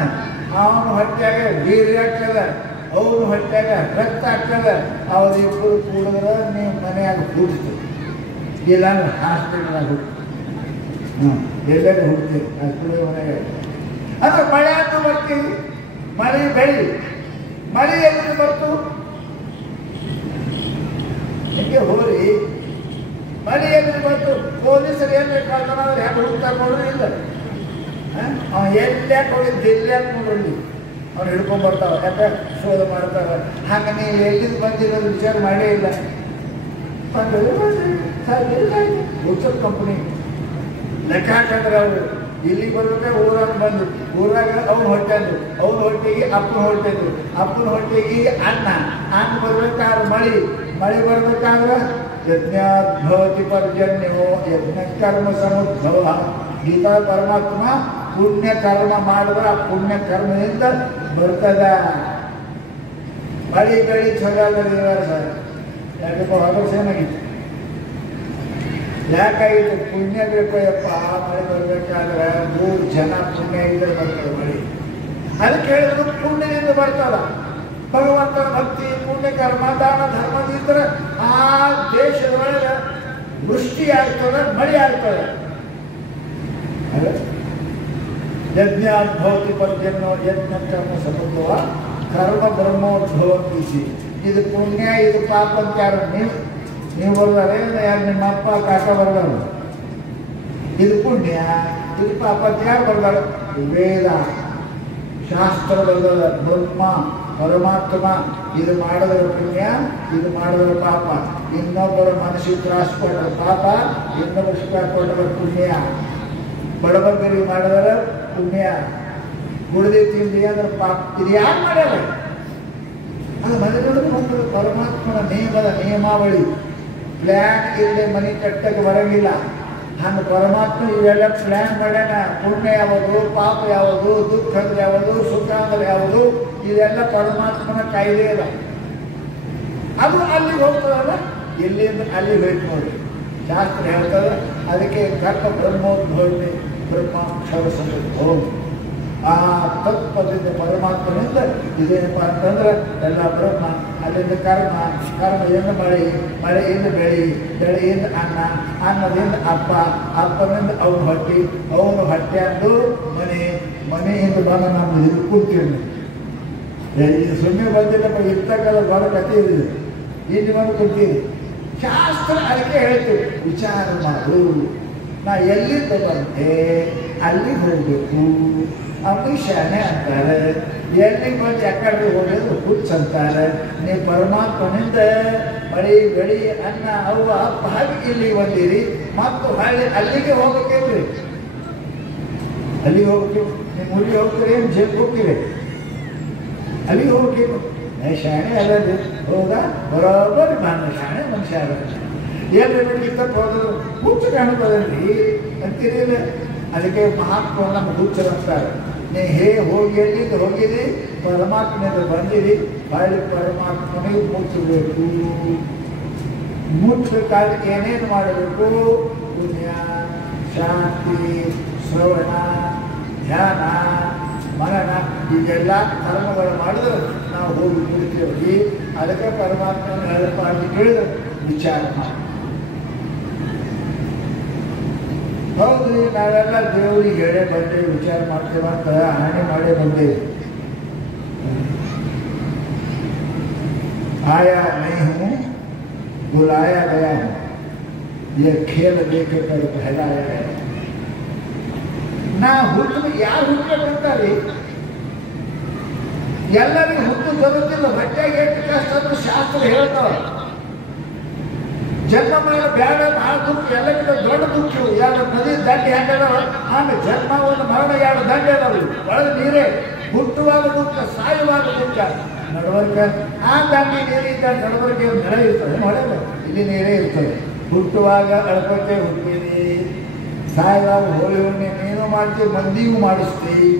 ಅವನ ಹೊಟ್ಟೆಗ ವೀರ್ಯ ಆಗ್ತದ, ಅವನ ಹೊಟ್ಟೆಗ ರಕ್ತ ಆಗ್ತದ. ಅವ್ರಿಬ್ಬರು ಕೂಡಿದ್ರೆ ನೀವು ಮನೆಯಾಗ ಹುಡ್ತೀವಿ, ಇಲ್ಲ ಹಾಸ್ಪಿಟಲ್ನಾಗ ಹುಡ್ತೀವಿ. ಎಲ್ಲರೂ ಹುಡ್ತೀವಿ ಹಾಸ್ಪಿಟಲ್ ಮನೆಯಾಗ. ಅಂದ್ರೆ ಮಳೆ ಅಂತ ಬರ್ತೀವಿ, ಮಳೆ ಬೆಳಿ ಮಳೆ ಎಲ್ಲಿ ಬರ್ತು? ಹಿಂಗೆ ಹೋರಿ ಮಳೆ ಎಲ್ಲಿ ಬಂತು? ಪೊಲೀಸರು ಏನ್ ಬೇಕಾದ್ರೆ ಯಾಕೆ ಹುಡುಕ್ತಾರೆ ನೋಡ್ರಿ ಇಲ್ಲ. ಅವ್ನು ಎಲ್ಲ್ಯಾಕೆ ಹೋಗಿದ್ದು ಎಲ್ಲ್ಯಾಕೆ ನೋಡ್ರಿ ಅವ್ನು ಹಿಡ್ಕೊಂಡ್ ಬರ್ತಾವ, ಯಾಕೆ ಶೋಧ ಮಾಡ್ತಾವ. ಹಾಗೆ ನೀವು ಎಲ್ಲಿಂದ ಬಂದಿರೋದು ವಿಚಾರ ಮಾಡೇ ಇಲ್ಲ. ಹುಚ್ಚರ್ ಕಂಪ್ನಿ ಲೆಕ್ಕ ಹಾಕಂದ್ರೆ ಅವರು ಇಲ್ಲಿಗೆ ಬರ್ಬೇಕಾದ್ರೆ ಊರಾಗ ಬಂದು ಊರಾಗ ಅವ್ನು ಹೊಟ್ಟೆಂದು, ಅವ್ನ ಹೊಟ್ಟೆಗೆ ಅಪ್ಪನ ಹೊಟ್ಟೆಂದು, ಅಪ್ಪನ ಹೊಟ್ಟೆಗೆ ಅನ್ನ ಬರ್ಬೇಕಾದ್ರೆ ಮಳೆ ಬರ್ಬೇಕಾದ್ರೆ ಯಜ್ಞಾದ್ಭವತಿ ಪರ್ಜನ್ಯವೋ ಯಜ್ಞ ಕರ್ಮ ಸಮುದ್ಭವ. ಗೀತಾ ಪರಮಾತ್ಮ ಪುಣ್ಯ ಕರ್ಮ ಮಾಡಿದ್ರೆ ಆ ಪುಣ್ಯ ಕರ್ಮದಿಂದ ಬರ್ತದ. ಮಳಿ ಬೆಳಿ ಚಲೋ ಸರ್ ಯಾಕಪ್ಪ ಹೊರಸ ಏನಾಗಿತ್ತು? ಯಾಕಾಗಿತ್ತು? ಪುಣ್ಯ ಬೇಕು ಯಪ್ಪ. ಮಳೆ ಬರ್ಬೇಕಾದ್ರೆ 3 ಜನ ಪುಣ್ಯ ಇದ್ರೆ ಬರ್ತದೆ ಮಳೆ. ಅದಕ್ಕೆ ಹೇಳಿದ್ರು ಪುಣ್ಯದಿಂದ ಬರ್ತದ. ಭಗವಂತನ ಭಕ್ತಿ ಪುಣ್ಯ ಕರ್ಮ ದಾನ ಧರ್ಮದಿದ್ರೆ ಆ ದೇಶದೊಳಗೆ ವೃಷ್ಟಿ ಆಗ್ತದೆ, ಮಳೆ ಆಗ್ತದೆ. ಯಜ್ಞಾದ್ಭವತಿ ಪರ್ಜನ್ಯೋ ಯಜ್ಞ ಕರ್ಮ ಸಮುದ್ಭವ ಕರ್ಮ ಬ್ರಹ್ಮೋದ್ಭವ ಬೀಸಿ. ಇದು ಪುಣ್ಯ ಇದು ಪಾಪ ಅಂತ ಯಾರು ನೀವು ಬರ್ದಾರೆ? ಯಾರು ನಿಮ್ಮ ಅಪ್ಪ ಕಾಕ ಬರ್ದಾರ? ಇದು ಪುಣ್ಯ ಇದು ಪಾಪ ಅಂತ ಯಾರು ಬರ್ದಾರ? ವೇದ ಶಾಸ್ತ್ರ ಬರ್ದದ. ಬ್ರಹ್ಮ ಪರಮಾತ್ಮ ಇದು ಮಾಡಿದ್ರೆ ಪುಣ್ಯ, ಇದು ಮಾಡಿದ್ರೆ ಪಾಪ. ಇನ್ನೊಬ್ಬರ ಮನಸ್ಸಿಗೆ ತ್ರಾಸ ಕೊಟ್ಟರೆ ಪಾಪ, ಇನ್ನೊಬ್ಬರ ಸುಖ ಕೊಟ್ಟರೆ ಪುಣ್ಯ. ಬಡಬಗ್ಗರಿ ಮಾಡಿದ್ರೆ ಪುಣ್ಯ, ಗುಡದಿ ತಿಂಡಿ ಅಂದ್ರೆ ಪಾಪ. ಇದು ಯಾರು ಮಾಡ್ಯಾರ? ಅದು ಮನೆಯೊಳಗೆ ಬಂದು ಪರಮಾತ್ಮನ ನಿಯಮಾವಳಿ. ಪ್ಲ್ಯಾನ್ ಇಲ್ಲದೆ ಮನೆ ಕಟ್ಟಕ್ಕೆ ಬರಂಗಿಲ್ಲ. ಹಂಗೆ ಪರಮಾತ್ಮ ಇವೆಲ್ಲ ಪ್ಲ್ಯಾನ್ ಮಾಡ್ಯಾನ. ಪುಣ್ಯ ಯಾವುದು, ಪಾಪ ಯಾವುದು, ದುಃಖ ಅಂದ್ರೆ ಯಾವುದು, ಸುಖ ಅಂದ್ರೆ ಯಾವುದು, ಇದೆಲ್ಲ ಪರಮಾತ್ಮನ ಕಾಯ್ದೆ ಇಲ್ಲ. ಅದು ಅಲ್ಲಿಗೆ ಹೋಗ್ತದಲ್ಲ, ಎಲ್ಲಿಂದ ಅಲ್ಲಿಗೆ ಹೋಯ್ತು ನೋಡಿ. ಶಾಸ್ತ್ರ ಹೇಳ್ತದೆ ಅದಕ್ಕೆ ಕರ್ಮ ಬ್ರಹ್ಮೋದ್ಭವತೆ ಬ್ರಹ್ಮಾಕ್ಷರ ಸಮುದ್ಭವ. ಆ ತತ್ಪದಿಂದ ಪರಮಾತ್ಮನಿಂದ ಇದೇನಪ್ಪ ಅಂತಂದ್ರೆ ಎಲ್ಲ ಬ್ರಹ್ಮ, ಅಲ್ಲಿಂದ ಕರ್ಮದಿಂದ ಮಳೆಯಿಂದ ಬೆಳೆಯಿಂದ ಅನ್ನದಿಂದ ಅಪ್ಪನಿಂದ ಅವನ ಹೊಟ್ಟೆ ಅಂದು ಮನೆಯಿಂದ ಬಂದು ನಮ್ದು ಇದು ಕೂಡ್ತೀವಿ. ಇದು ಸುಮ್ಮನೆ ಬಂದಿಲ್ಲಪ್ಪ, ಇರ್ತಕ್ಕಲ್ಲ ಬರ ಕಥೆ ಇದೆ. ಇಲ್ಲಿ ಬಂದು ಕೂಡ್ತೀವಿ. ಶಾಸ್ತ್ರ ಅದಕ್ಕೆ ಹೇಳ್ತೀವಿ ವಿಚಾರ ಮಾಡು. ನಾ ಎಲ್ಲಿಂದ ಬಂದೆ ಅಲ್ಲಿಗೆ ಹೋಗ್ಬೇಕು. ಅಮಿಷಾನೆ ಅಂತಾರೆ. ಎಲ್ಲಿಗೆ ಬಂದು ಯಾಕಡೆ ಹೋಗೋದು ಹುಚ್ಚ ಅಂತಾರೆ. ನೀವು ಪರಮಾತ್ಮನಿಂದ ಮಳಿ ಬೆಳಿ ಅನ್ನ ಅವ್ವ ಅಪ್ಪ ಹಾಗೆ ಇಲ್ಲಿಗೆ ಬಂದಿರಿ. ಮತ್ತು ಹಾಗೆ ಅಲ್ಲಿಗೆ ಹೋಗ್ಬೇಕೇನ್ರಿ? ಅಲ್ಲಿಗೆ ಹೋಗ್ಬೇಕು. ನೀವು ಊರಿಗೆ ಹೋಗ್ತೀರಿ, ಏನು ಜೇಬ್ ಹೋಗ್ತೀರಿ? ಅಲ್ಲಿಗೆ ಹೋಗ್ಬೇಕು. ಶಾಣೆ ಅಲ್ಲದೆ ಹೋಗ ಬರೋಬ್ಬರಿ ಶಾಣೆ ಮನುಷ್ಯ ಅಲ್ಲ. ಏನ್ರಿ ಕಿತ್ತಪ್ಪ ಹೋದ್ರು ಹುಚ್ಚ ಕಾಣುತ್ತದಲ್ರಿ ಅಂತೀರಿ ಇಲ್ಲ. ಅದಕ್ಕೆ ಮಹಾತ್ಮ ನಮ್ಮ ಹುಚ್ಚರಂತಾರೆ. ನೀವು ಎಲ್ಲಿಂದ ಹೋಗಿರಿ? ಪರಮಾತ್ಮನಿಂದ ಬಂದಿರಿ. ಬಾಳಿ ಪರಮಾತ್ಮನಿಗೆ ಮುಚ್ಚಬೇಕು. ಮುಚ್ಚಬೇಕಾದ್ರೆ ಏನೇನು ಮಾಡಬೇಕು? ಪುಣ್ಯ, ಶಾಂತಿ, ಶ್ರವಣ, ಧ್ಯಾನ, ಮರಣ ಇದೆಲ್ಲ ಕರ್ಮಗಳು ಮಾಡಿದ್ರೆ ನಾವು ಹೋಗಿ ಮುಗಿತೀವಿ. ಅದಕ್ಕೆ ಪರಮಾತ್ಮನ ಹೆಲ್ಪ್ ಮಾಡಿ ಕೇಳಿದ್ರೆ ವಿಚಾರ ಮಾಡಿ. ಹೌದ್ರಿ, ನಾವೆಲ್ಲ ದೇವರಿಗೆ ಹೇಳೇ ಬಂದೇವಿ, ವಿಚಾರ ಮಾಡ್ತೇವೆ ಅಂತ ಹಾನಿ ಮಾಡೇ ಬಂದೇವಿ. आया नहीं हूँ बुलाया गया हूँ, ये खेल देख कर बहलाया है. ನಾ ಹುಟ್ಟು ಯಾರು ಹುಟ್ಟಬೇಕಂತಾರೆ? ಎಲ್ಲರಿಗೂ ಹುಟ್ಟು ಬರುತ್ತಿಲ್ಲ. ಹೊಟ್ಟೆಗೆ ಎಷ್ಟು ಕಷ್ಟ ಅಂದ್ರೆ ಶಾಸ್ತ್ರ ಹೇಳ್ತಾವ. ಜನ್ಮ ಮಾಡ ಬೇಡ, ಭಾಳ ದುಃಖ, ಎಲ್ಲಕ್ಕಿಂತ ದೊಡ್ಡ ದುಃಖ. 2 ನದಿ ದಂಡೆ ಹೆಂಗದವ ಆಮೇಲೆ ಜನ್ಮ ಒಂದು ಮರಣ 2 ದಂಡೆ ಅದಾವ. ಒಳಗೆ ನೀರೇ. ಹುಟ್ಟುವಾಗ ದುಃಖ, ಸಾಯುವಾಗ ದುಃಖ. ನಡವಳಿಕೆ ಆ ದಂಡಿ ನೀರಿಂದ ನಡವಳಿಕೆ ನೆಲೆ ಇರ್ತದೆ. ಹೊಳೆಲ್ಲ ಇಲ್ಲಿ ನೀರೇ ಇರ್ತದೆ. ಹುಟ್ಟುವಾಗ ಅಳ್ಪಕ್ಕೆ ಹುಟ್ಟಿರಿ, ಸಾಯುವಾಗ ಹೋಳಿ ಹುಣ್ಣಿ ನೀನು ಮಾಡ್ತೀವಿ, ಮಂದಿಗೂ ಮಾಡಿಸ್ತೀವಿ.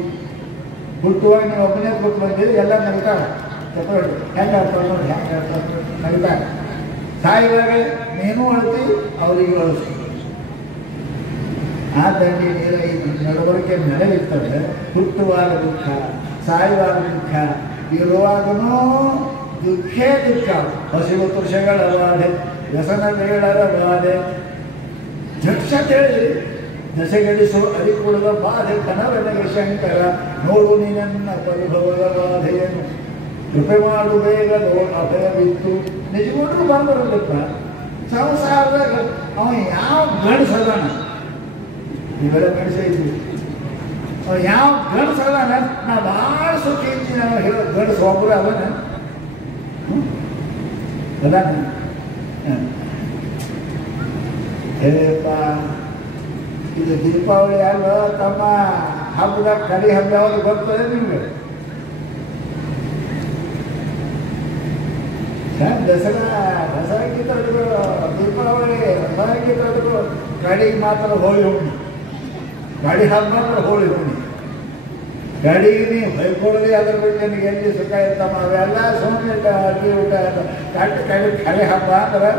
ಹುಟ್ಟುವಾಗ ನೀವು ಒಬ್ಬನೇ ಕೊಟ್ಟು ಬಂದಿರಿ, ಎಲ್ಲ ನಗ್ತಾರೆ. ತಗೊಳ್ಳಿ ಹೆಂಗೆ ಆಡ್ತಾರೆ ನೋಡಿ, ಹೆಂಗೆ ಆಡ್ತಾರೆ ನಗ್ತಾರೆ. ಸಾಯುವಾಗ ನೀನು ಅಳ್ತೀವಿ, ಅವರಿಗೂ ಅಳಿಸ್ತೀವಿ. ಆ ದಂಡಿ ನೀರ ನಡವಳಿಕೆ ನೆಲೆ ಇರ್ತದೆ. ಹುಟ್ಟುವಾಗ ದುಃಖ, ಸಾಯುವಾಗ ದುಃಖ, ಇರುವಾಗನೂ ದುಃಖೇ ದುಃಖ. ಹಸಿವು ತುಷಗಳ ಬಾಧೆ, ವ್ಯಸನಗಳ ಬಾಧೆ, ಜಕ್ಷತೇಳಿ ದಶಗಳಿಸುವ ಅರಿಕುಳದ ಬಾಧೆ. ಕನವನಿಗೆ ಶಂಕರ ನೋಡು ನಿನ್ನ ಪರಿಭವದ ಬಾಧೆಯನ್ನು. ಕೃಪೆ ಮಾಡು ಬೇಗ ಅಭಯವಿತ್ತು ನಿಜಗೊಂಡ್ರು ಬಂದ್ಬರಲಿಪ್ಪ ಸಂಸಾರದಾಗ ಅವ ಯಾವ ಗಂಡಸದಾನ ಇವೆಲ್ಲ ಗಂಡಸ ಇದ್ವಿ ಅವ ಯಾವ ಗಂಡಸದಾನ ನಾ ಭಾಳ ಸುಖ ಇದ್ದೀನಿ ನಾವು ಹೇಳೋ ಗಂಡಸ ಒಬ್ಬರು ಅವನ ಅದಾನ ಹೇಳಪ್ಪ ಇದು ದೀಪಾವಳಿ ಅಲ್ವ ತಮ್ಮ ಹಬ್ಬದಾಗ ಕಡಿ ಹಬ್ಬ ಯಾವುದು ಬರ್ತದೆ ನಿಮ್ಗೆ ದಸರಾಕ್ಕೆ ತಡೆದು ದೀಪಾವಳಿ ದಸರಾಕ್ಕೆ ತಡೆದು ಕಡಿಗೆ ಮಾತ್ರ ಹೋಳಿ ಹುಣ್ಣಿ ಕಡಿ ಹಬ್ಬ ಮಾತ್ರ ಹೋಳಿ ಹುಣ್ಣಿ ಕಡಿಗೆ ನೀವು ಹೊಯ್ಕೊಳ್ಳಿ ಅದ್ರ ಬಿಟ್ಟು ನನಗೆ ಎಲ್ಲಿ ಸುಖ ಇರ್ತಮ್ಮ ಅವೆಲ್ಲ ಸುಮ್ಮನೆ ಅಕ್ಕಿ ಊಟ ಕಡಿ ಹಬ್ಬ ಅಂದ್ರೆ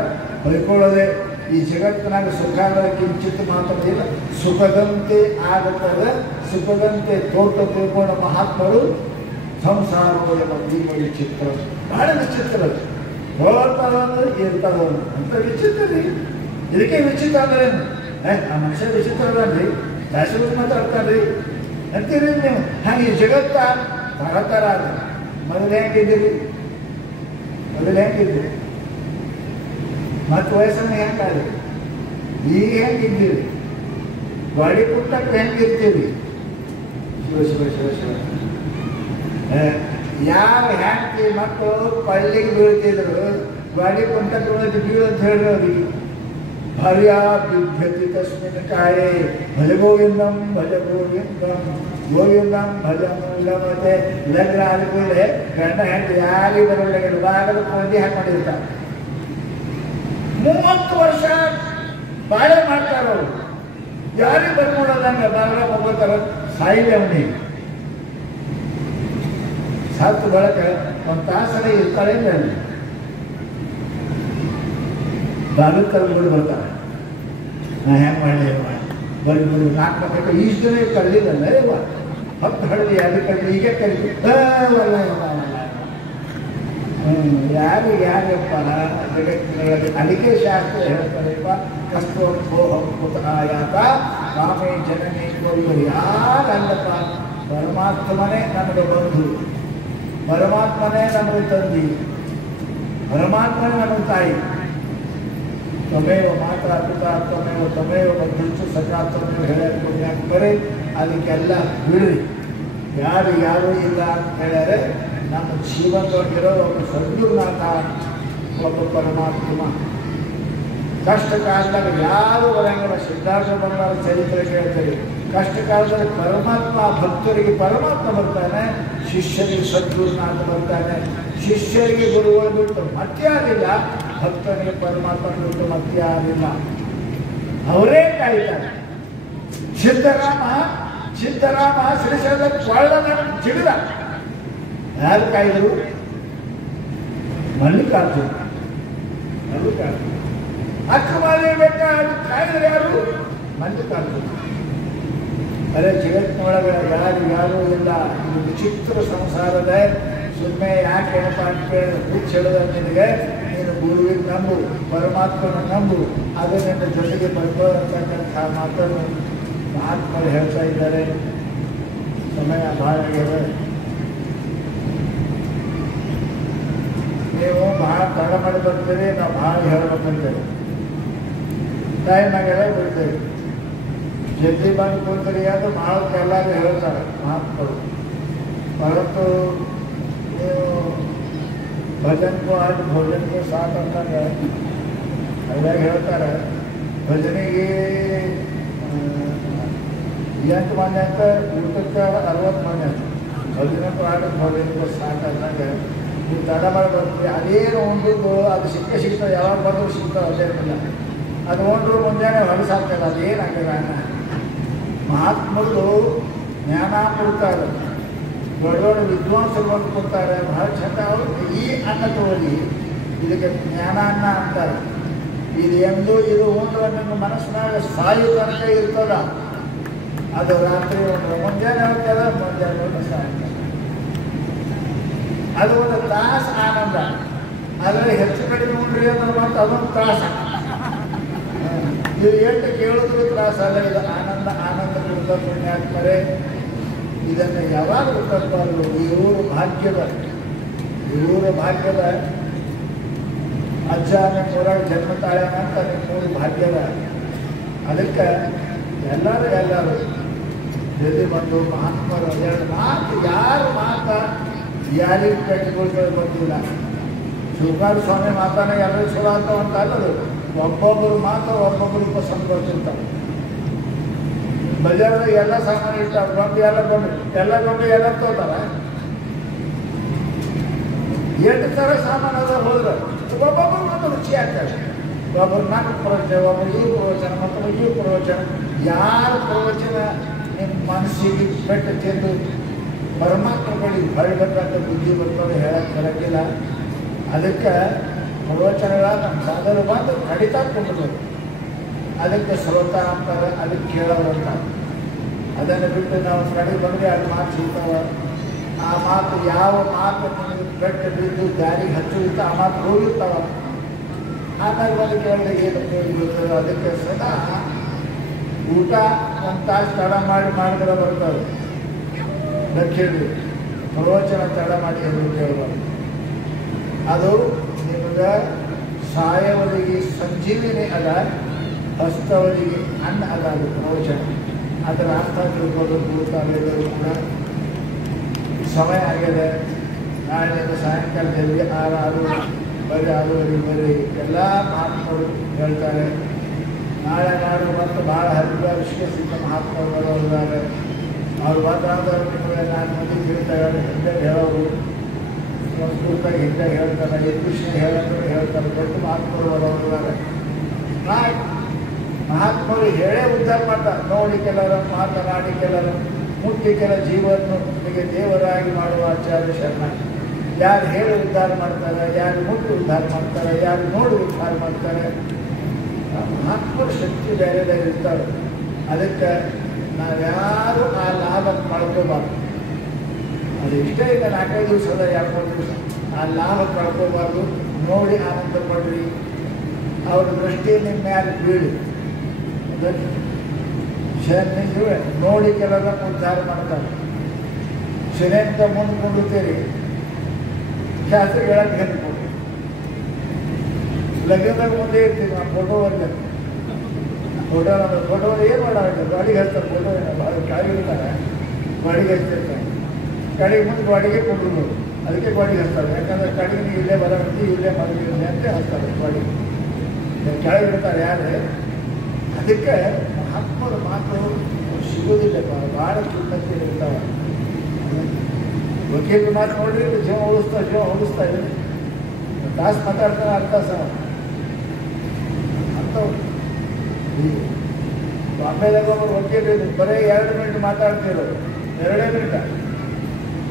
ಹೊಯ್ಕೊಳ್ಳೋದೆ ಈ ಜಗತ್ತಿನಾಗ ಸುಖ ಅಂದರೆ ಕಿಂಚಿತ್ ಮಾತಾಡಿಲ್ಲ ಸುಖದಂತೆ ಆಗುತ್ತದೆ ಸುಖದಂತೆ ತೋಟ ತಿಳ್ಕೊಂಡ ಮಹಾತ್ಮರು ಸಂಸಾರದಲ್ಲಿ ದೀಪಾವಳಿ ಚಿತ್ರ ಬಹಳ ವಿಚಿತ್ರ ಹೋಗ್ತಾರಂದ್ರೆ ಇರ್ತಾರವನು ಅಂತ ವಿಚಿತ್ರ ರೀ ಇದಕ್ಕೆ ವಿಚಿತ್ರ ಅಂದ್ರೆ ಆ ಮನುಷ್ಯ ವಿಚಿತ್ರ ಅದನ್ರಿ ಜಾಸ್ತಿ ಮಾತಾಡ್ತಾರ್ರಿ ಅಂತೀರಿ ನೀವು ಹಾಗೆ ಜಗತ್ತ ತರತರ ಅದ ಮೊದಲು ಹೆಂಗಿದ್ದೀರಿ ಮತ್ತು ವಯಸ್ಸನ್ನು ಹೆಂಗಾದ್ರಿ ಈಗ ಹೆಂಗಿದ್ದೀರಿ ಗಾಡಿ ಪುಟ್ಟಕ್ಕೆ ಹೆಂಗಿರ್ತೀವಿ ಶಿವ ಯಾವ ಹೆಂಡತಿ ಮಕ್ಕಳು ಪಳ್ಳಿಗೆ ಬೀಳ್ತಿದ್ರು ಗಾಡಿ ಕುಂಟಕ್ಕೆ ಬೀಳಂತ ಹೇಳ್ರಿ ಅವ್ರಿಗೆ ಭಾರ್ಯ ಬಿಭ್ಯತಿ ತಸ್ಮಿನ್ ಕಾಯೇ ಭಜ ಗೋವಿಂದಂ ಗೋವಿಂದಂ ಭಜ ಮೂಲ ಮತ್ತೆ ಲಗ್ನ ಆದ್ಮೇಲೆ ಗಂಡ ಹೆಂಡತಿ ಯಾರಿಗೆ ಬರೋಲ್ಲ ಬಾಗಲು ಕೊಂಡಿ ಹಾಕೊಂಡಿರ್ತಾರೆ 30 ವರ್ಷ ಬಾಳೆ ಮಾಡ್ತಾರ ಅವರು ಯಾರಿಗೆ ಬರ್ಕೊಡೋದಂಗ ಬಾಗಲ ಹೋಗ್ತಾರ ಸಾಯಿಲೆ ಅವನಿಗೆ ಸತ್ತು ಬಳಕ ಒಂದು ತಾಸನೇ ಇರ್ತಾರೆ ಅಲ್ಲಿ ಬಾಗಿಲು ಕಲ್ಕೊಂಡು ಬರ್ತಾರೆ ನಾ ಹೆಂಗೆ ಮಾಡಲಿ ಬರೀ 4 ಬೇಕು ಇಷ್ಟು ಜನ ಕಳ್ಳಿಲ್ಲಲ್ಲ ಇವ 10 ಹಳ್ಳಿ ಯಾರು ಕಳ್ಳಿ ಈಗ ಕರೀತಿ ಯಾರಪ್ಪ ಜಗತ್ತಿನೊಳಗೆ ಅದಕ್ಕೆ ಶಾಸ್ತ್ರ ಹೇಳ್ತಾರಪ್ಪ ಕಸ್ತೋತ್ಸೋಹಂಕೃತಾಯಾತ ಕಾಮೇ ಜನನೇ ಯಾರಲ್ಲಪ್ಪ ಪರಮಾತ್ಮನೇ ನಮಗೆ ಬಂಧು ಪರಮಾತ್ಮನೇ ನಮಗೆ ತಂದಿ ಪರಮಾತ್ಮನೇ ನಮಗೆ ತಾಯಿ ತ್ವಮೇವ ಮಾತಾ ಪಿತಾ ತ್ವಮೇವ ಬಂಧುಚ್ಚು ಸಖಾ ತ್ವಮೇವ ಹೇಳಕ್ಕೆ ಬರೀ ಅದಕ್ಕೆಲ್ಲ ಬಿಡ್ರಿ ಯಾರು ಇಲ್ಲ ಅಂತ ಹೇಳಿದ್ರೆ ನಮ್ಮ ಜೀವನದೊಳಗಿರೋ ಒಬ್ಬ ಸದ್ಗುರುನಾಥ ಒಬ್ಬ ಪರಮಾತ್ಮ ಕಷ್ಟ ಕಾಲದಾಗ ಯಾರು ಬರಂಗಿಲ್ಲ ಸಿದ್ಧಾರ್ಥ ಬಂಗಾರ ಚರಿತ್ರೆ ಕೇಳ್ತಾರೆ ಕಷ್ಟ ಕಾಲದಲ್ಲಿ ಪರಮಾತ್ಮ ಭಕ್ತರಿಗೆ ಪರಮಾತ್ಮ ಬರ್ತಾನೆ ಶಿಷ್ಯರಿಗೆ ಸದ್ಗುರುನಾಥ ಬರ್ತಾನೆ ಶಿಷ್ಯರಿಗೆ ಗುರುಗಳು ಬಿಟ್ಟು ಮತ್ಯಾರಿಲ್ಲ ಭಕ್ತರಿಗೆ ಪರಮಾತ್ಮ ಬಿಟ್ಟು ಮತ್ಯಾರಿಲ್ಲ ಅವರೇ ಕಾಯ್ತಾರೆ ಸಿದ್ಧರಾಮ ಶ್ರೀಶೈಲ ಕೊಳ್ಳನ ಜಿಗಿದ ಯಾರು ಕಾಯ್ದರು ಮಲ್ಲಿಕಾರ್ಜುನ ಅಕ್ರಮಾಲಿ ಬೆಟ್ಟ ಕಾಯ್ದರು ಯಾರು ಮಲ್ಲಿಕಾರ್ಜುನ ಅದೇ ಜಗತ್ತಿನೊಳಗೆ ಯಾರು ಇಲ್ಲ ಇದು ವಿಚಿತ್ರ ಸಂಸಾರದ ಸುಮ್ಮನೆ ಯಾಕೆ ಏನಪ್ಪ ಅಂತ ಕೇಳಿದ್ರೆ ಹುಚ್ಚಿಡದ ನಿನಗೆ ನೀನು ಗುರುವಿಗೆ ನಂಬು ಪರಮಾತ್ಮನ ನಂಬು ಅದೇ ನನ್ನ ಜೊತೆಗೆ ಬರ್ಬೋದಂತಕ್ಕಂಥ ಮಾತನ್ನು ಮಹಾತ್ಮರು ಹೇಳ್ತಾ ಇದ್ದಾರೆ ಸಮಯ ಭಾಳ ಆಗಿದೆ ನೀವು ಭಾಳ ತಡ ಮಾಡಿ ಬರ್ತೀರಿ ನಾವು ಭಾಳ ಹೇಳ್ಬೇಕಂತೇವೆ ಟೈಮ್ ಆಗ್ಯಾರ ಬಿಡ್ತೇವೆ ಜಲ್ದಿ ಬಂದು ಕೂತ್ರಿ ಅದು ಭಾಳ ಎಲ್ಲರೂ ಹೇಳ್ತಾರೆ ಮಹಾತ್ಮರು परंतु भजन को आज भोजन के साथ अंतर ಹೇಳ್ತಾರೆ ಭಜನೆಗೆ ಎಂಟು ಮಂದಿ ಅಂತ ಊಟಕ್ಕೆ 60 ಮಂದಿ ಅಂತ ಭಜನೆಗೂ ಆಡೋದು ಭಜನೆಗೂ ಸಾಕು ಅಂದಾಗ ನೀವು ತಡ ಮಾಡಿ ಬರ್ತೀವಿ ಅದೇನು ಉಂಡಿದ್ದು ಅದು ಸಿಗ್ತದೆ ಯಾವಾಗ ಬಂದರೂ ಸಿಗ್ತದೆ ಅದೇ ಇರಲಿಲ್ಲ ಅದು ಉಂಡ್ರು ಮುಂಜಾನೆ ಹೊಲಸಾಗ್ತದೆ ಅದೇನಾಗ್ತದೆ ಅನ್ನ ಮಹಾತ್ಮರು ಜ್ಞಾನ ಕೊಡ್ತಾರೆ ದೊಡ್ಡ ದೊಡ್ಡ ವಿದ್ವಾಂಸರು ಬಂದು ಕೊಡ್ತಾರೆ ಬಹಳ ಚಂದ ಅವರು ಈ ಅನ್ನ ತಗೊಳ್ಳಿ ಇದಕ್ಕೆ ಜ್ಞಾನ ಅನ್ನ ಅಂತಾರೆ ಇದು ಎಂದು ಇದು ಉಂಡ್ರೆ ನಿಮ್ಮ ಮನಸ್ಸಿನಾಗ ಸಾಯು ತನಕ ಇರ್ತದ ಅದು ರಾತ್ರಿ ಉಂಡ್ರೆ ಮುಂಜಾನೆ ಹೋಗ್ತದೆ ಮುಂಜಾನೆ ಹೋಗಿ ಸಾಯ್ತದೆ ಅದು ಒಂದು ತಾಸು ಆನಂದ ಅದರಲ್ಲಿ ಹೆಚ್ಚು ಕಡಿಮೆ ಉಂಡ್ರಿ ಅಂದ್ರೆ ಮತ್ತೆ ಅದೊಂದು ತ್ರಾಸ ಇದು ಎಷ್ಟು ಕೇಳಿದ್ರು ತ್ರಾಸ ಅಲ್ಲ ಇದು ಆನಂದ ಆನಂದ ಕೊಡ್ತಾ ಪುಣ್ಯಾತ್ಮರೇ ಇದನ್ನು ಯಾವಾಗ ಗೊತ್ತಾಗಬಾರ್ದು ಈ ಊರು ಭಾಗ್ಯದ ಇವರ ಭಾಗ್ಯದ ಅಜ್ಜ ನಿಮ್ಮೂರಾಗ ಜನ್ಮ ತಾಳೆ ಅಂತ ನಿಮ್ಮೂರು ಭಾಗ್ಯದ. ಅದಕ್ಕೆ ಎಲ್ಲರೂ ಜೊತೆ ಬಂದು ಮಹಾತ್ಮರು ಎರಡು ಮಾತು ಯಾರ ಮಾತ ಯಾರಿಗೆ ಕಟ್ಟಿಕೊಳ್ತಾರೆ ಗೊತ್ತಿಲ್ಲ. ಶಿವಕುಮಾರ ಸ್ವಾಮಿ ಮಾತಾನೆ ಎಲ್ಲರೂ ಚಲೋ ಅಂತ ಅಲ್ಲದು, ಒಬ್ಬೊಬ್ಬರು ಮಾತು ಒಬ್ಬೊಬ್ಬರು ಪಸಂದ್ ಬರ್ತಿರ್ತಾರೆ. ಬಜಾರ್ದಾಗ ಎಲ್ಲ ಸಾಮಾನು ಇರ್ತಾರೆ, ಗೊಂಬೆ ಎಲ್ಲ ತೋತಾರ. ಎಷ್ಟು ಥರ ಸಾಮಾನು ಅದ ಹೋದ್ರೆ ಒಬ್ಬೊಬ್ಬರು ಮತ್ತು ರುಚಿ ಆಗ್ತಾರೆ. ಒಬ್ಬರು ನಾಲ್ಕು ಪ್ರವಚನ, ಒಬ್ಬರು ಈ ಪ್ರವಚನ, ಮತ್ತೊಬ್ಬರು ಈ ಪ್ರವಚನ. ಯಾರ ಪ್ರವಚನ ನಿಮ್ಮ ಮನಸ್ಸಿಗೆ ಪೆಟ್ಟು ತಿಂದು ಪರಮಾತ್ಮ ಬಳಿ ಹೊರಬೇಕಂತ ಬುದ್ಧಿ ಬರ್ತಾರೆ ಹೇಳಕ್ಕೆ ಬರೋಕ್ಕಿಲ್ಲ. ಅದಕ್ಕೆ ಪ್ರವಚನಗಳ ನಮ್ಮ ಸಾಧನ ಬಂದು ಕಡಿತಾ ಕೊಂಡ್ರು. ಅದಕ್ಕೆ ಶ್ರೋತ ಅಂತಾರೆ, ಅದಕ್ಕೆ ಕೇಳೋರು ಅಂತಾರೆ. ಅದನ್ನು ಬಿಟ್ಟು ನಾವು ಕಡೆ ಬಂದರೆ ಅದು ಮಾತು ಸಿಗ್ತಾವೆ. ಆ ಮಾತು ಯಾವ ಮಾತು ನಮಗೆ ಪೆಟ್ಟು ಬಿದ್ದು ದಾರಿಗೆ ಹಚ್ಚಿರುತ್ತೆ ಆ ಮಾತು ಹೋಗಿರ್ತಾವ. ಆಮೇಲೆ ಬಂದು ಕೇಳಿದ್ರೆ ಏನು ಉಪಯೋಗ. ಅದಕ್ಕೆ ಸದಾ ಊಟ ಒಂದು ತಾಸು ತಡ ಮಾಡಿದ್ರೆ ಬರ್ತಾರೆ. ದಕ್ಷಿಣ ಪ್ರವಚನ ತಡ ಮಾಡಿ ಎಂದು ಕೇಳಬಾರ್ದು. ಅದು ನಿಮಗೆ ಸಾಯವರಿಗೆ ಸಂಜೀವಿನಿ ಅದ, ಹಸ್ತವರಿಗೆ ಅನ್ನ ಅದ. ಅದು ಪ್ರವಚನ. ಅದರ ಅರ್ಥ ತಿಳ್ಕೋಬೇಕು. ತಾವೆಲ್ಲರೂ ಕೂಡ ಸಮಯ ಆಗಿದೆ. ನಾಳೆ ಸಾಯಂಕಾಲ ಜಲ್ದಿ 6:30 ಬರೀ ಎಲ್ಲ ಮಹಾತ್ಮರು ಹೇಳ್ತಾರೆ. ನಾಳೆ ಮತ್ತು ಭಾಳ ವಿಶ್ವಸಿದ್ಧ ಮಹಾತ್ಮರು ಬರೋರಿದ್ದಾರೆ. ಅವ್ರು ಬಂದಾದ್ರೆ ನಿಮಗೆ 4 ಮಂದಿ ಹೇಳ್ತಾರೆ, ಹಿಂದೆ ಹೇಳೋರು ಸಂಸ್ಕೃತ ಹಿಂದೆ ಹೇಳ್ತಾರೆ, ಇಂಗ್ಲೀಷ್ ಹೇಳ್ತಾರೆ. ದೊಡ್ಡ ಮಹಾತ್ಮರು ಬರೋರಿದ್ದಾರೆ. ಮಹಾತ್ಮರು ಹೇಳೇ ಉದ್ಧಾರ ಮಾಡ್ತಾರೆ. ನೋಡಿ ಕೆಲವರು, ಮಾತನಾಡಿ ಕೆಲವರು, ಮುಟ್ಟಿ ಕೆಲ ಜೀವನಿಗೆ ದೇವರಾಗಿ ಮಾಡುವ ಆಚಾರ್ಯ ಶರಣ. ಯಾರು ಹೇಳಿ ಉದ್ಧಾರ ಮಾಡ್ತಾರೆ, ಯಾರು ಮುಟ್ಟಿ ಉದ್ಧಾರ ಮಾಡ್ತಾರೆ, ಯಾರು ನೋಡಿ ಉದ್ಧಾರ ಮಾಡ್ತಾರೆ. ಮಹಾತ್ಮರ ಶಕ್ತಿ ಬೇರೆ ಬೇರೆ ಇರ್ತಾರೆ. ಅದಕ್ಕೆ ನಾವ್ಯಾರು ಆ ಲಾಭ ಕಳ್ಕೋಬಾರ್ದು. ಅದು ಇಷ್ಟೇ ಇಲ್ಲ, 4-5 ದಿವಸದ 2-3 ದಿವಸ ಆ ಲಾಭ ಕಳ್ಕೋಬಾರ್ದು. ನೋಡಿ ಆನಂದ ಪಡ್ರಿ. ಅವ್ರ ದೃಷ್ಟಿ ನಿಮ್ಮ ಮೇಲೆ ಬೀಳಿ. ಶನಿಗೆ ನೋಡಿ ಕೆಲವೆಲ್ಲ ಉದ್ಧಾರ ಮಾಡ್ತಾರೆ. ಶನಿಯಿಂದ ಮುಂದೆ ಕೊಂಡುತ್ತೀರಿ, ಶಾಸ್ತ್ರ ಹೇಳಕ್ಕೆ ಹೇಳ್ಕೊಡ್ರಿ. ಲಗ್ನದಾಗ ಮುಂದೆ ಇರ್ತೀವಿ. ನಾವು ಫೋಟೋ ಏನು ಮಾಡೋದು, ಗಾಡಿಗೆ ಹಚ್ತಾರೆ. ಫೋಟೋ ಗಾಡಿ ಇರ್ತಾರೆ, ಗಾಡಿಗೆ ಹಚ್ತಿರ್ತಾರೆ. ಗಾಡಿಗೆ ಮುಂದೆ ಗಾಡಿಗೆ ಕೊಂಡ್ರು. ಅದಕ್ಕೆ ಗಾಡಿಗೆ ಹಚ್ತಾರೆ. ಯಾಕಂದ್ರೆ ಗಾಡಿಗೆ ನೀವು ಇಲ್ಲೇ ಬರೋಂತಿ, ಇಲ್ಲೇ ಮಲಗಿರಲಿ ಅಂತ ಹಚ್ತಾರೆ. ಗಾಡಿಗೆ ಕೆಳಗೆ ಇರ್ತಾರೆ ಯಾರೇ. ಅದಕ್ಕೆ ಮಹಾತ್ಮರ ಮಾತು ಸಿಗೋದಿಲ್ಲ. ಭಾಳ ಕಿಮ್ಮತ್ತಿ ಇರ್ತಾವೆ. ವಕೀಲರ ಮಾತು ನೋಡ್ರಿ, ಜೀವ ಉಳಿಸ್ತಾ ಇದೆ. ತಾಸು ಮಾತಾಡ್ತಾರೆ, ಅರ್ಥ ಸಹ ಅಂಥವ್ರು. ಬಾಂಬೆದಾಗ ಒಬ್ಬರು ವಕೀಲರು ಬರೀ 2 ಮಿನಿಟ್ ಮಾತಾಡ್ತಿರೋರು. 2 ಮಿನಿಟ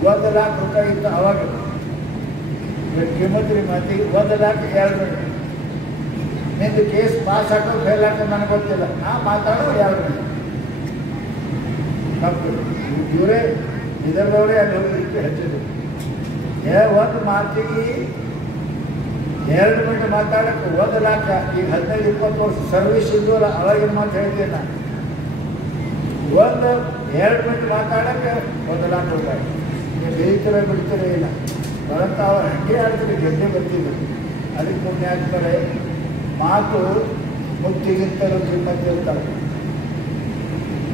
1 ಲಕ್ಷ ರೂಪಾಯಿ ಇತ್ತು ಅವಾಗ. ಕಿಮ್ಮತ್ರಿ ಮಾತಿಗೆ 1 ಲಕ್ಷ 2 ಮಿನಿಟ್. ನಿಂದು ಕೇಸ್ ಪಾಸ್ ಹಾಕೋದು ಫೇಲ್ ಹಾಕೋದು ನನಗೆ ಗೊತ್ತಿಲ್ಲ. ನಾ ಮಾತಾಡೋ 2 ಮಿನಿಟ್ ತಪ್ಪು. ಇವರೇ ಇದರದವರೇ ಅಲ್ಲಿ ಹೋಗ್ಲಿಕ್ಕೆ ಹೆಚ್ಚಿದ್ರು. ಒಂದು ಮಾತಿಗೆ 2 ಮಿನಿಟ್ ಮಾತಾಡೋಕ್ಕೆ 1 ಲಕ್ಷ. ಈಗ 15-20 ವರ್ಷ ಸರ್ವಿಸ್ ಇದ್ದವಲ್ಲ, ಅವಾಗಿನ ಮಾತು ಹೇಳ್ತೀನಿ ನಾನು. 2 ಮಿನಿಟ್ ಮಾತಾಡೋಕ್ಕೆ 1 ಲಕ್ಷ ರೂಪಾಯಿ. ನೀವು ಬೇಯ್ತಿರೋ ಬಿಡ್ತಿರೋ ಇಲ್ಲ. ಬರಂತ ಅವ್ರು ಹಂಗೆ ಆಡ್ತೀರಿ, ಗೆದ್ದೆ ಬರ್ತಿದ್ರು. ಅದಕ್ಕೆ ಪುಣ್ಯ ಆಗ್ತಾರೆ. ಮಾತು ಮುತ್ತಿಗಿಂತಲೂ ಕಿಮ್ಮತ್ತಿರ್ತಾರೆ.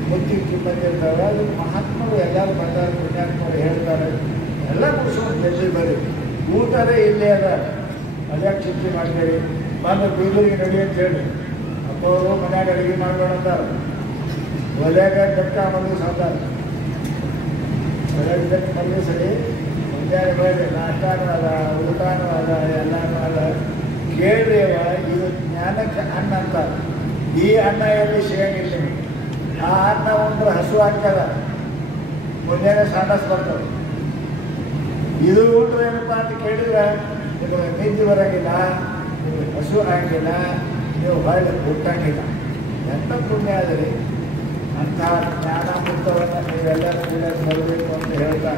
ಮುತ್ತಿಗೆ ಕಿಮ್ಮತ್ತಿರ್ತಾರೆ. ಅದಕ್ಕೆ ಮಹಾತ್ಮರು ಎಲ್ಲರೂ ಬಂದಾರೆ, ಪುಣ್ಯಾತ್ಮರು ಹೇಳ್ತಾರೆ. ಎಲ್ಲ ಮುಗಿಸ್ಕೊಂಡು ಗೆದ್ದೆ ಬರ್ರಿ. ಊಟದೇ ಇಲ್ಲೇ ಅದ, ಅದ್ಯಾಕೆ ಚಿಂತೆ ಮಾಡ್ತೀರಿ. ಬಂದು ಬೀಗರಿಗೆ ನಡಿ ಅಂತ ಹೇಳಿ ಅಪ್ಪವರು ಮನ್ಯಾಗ ಅಡುಗೆ ಮಾಡ್ಬೇಡ ಅಂತಾರೆ. ಒಲೆಯಾಗ ಬೆಕ್ಕ ಮಲಗಿಸ್ ಅಂತಾರೆ. ಒಲೆಯಾಗ ಬೆಕ್ಕ ಮಲಗಿಸ್ರಿ. ಮುಂಜಾನೆ ಬೇರೆ ನಾಷ್ಟಾನು ಅದ, ಊಟನೂ ಅದ, ಎಲ್ಲನೂ ಅದ. ಕೇಳ್ರಿ, ಇದು ಜ್ಞಾನಕ್ಕೆ ಅನ್ನ ಅಂತಾರೆ. ಈ ಅನ್ನ ಎಲ್ಲಿ ಸಿಗಂಗಿಲ್ಲ. ಆ ಅನ್ನ ಉಂಡ್ರೆ ಹಸು ಆಗ್ತದ, ಮುಂಜಾನೆ ಸಾಂಡಸ್ ಬರ್ತದೆ. ಇದು ಉಂಡ್ರೆ ಏನಪ್ಪ ಅಂತ ಕೇಳಿದ್ರೆ ನಿಮಗೆ ನಿದ್ದೆ ಬರೋಂಗಿಲ್ಲ, ನಿಮಗೆ ಹಸು ಆಗಂಗಿಲ್ಲ, ನೀವು ಹೊಳ್ಳಿ ಹುಟ್ಟಂಗಿಲ್ಲ. ಎಂಥ ಪುಣ್ಯ ಆದರೆ ಅಂಥ ಜ್ಞಾನ ಮುಕ್ತವನ್ನು ನೀವೆಲ್ಲರೂ ಬರಬೇಕು ಅಂತ ಹೇಳ್ತಾ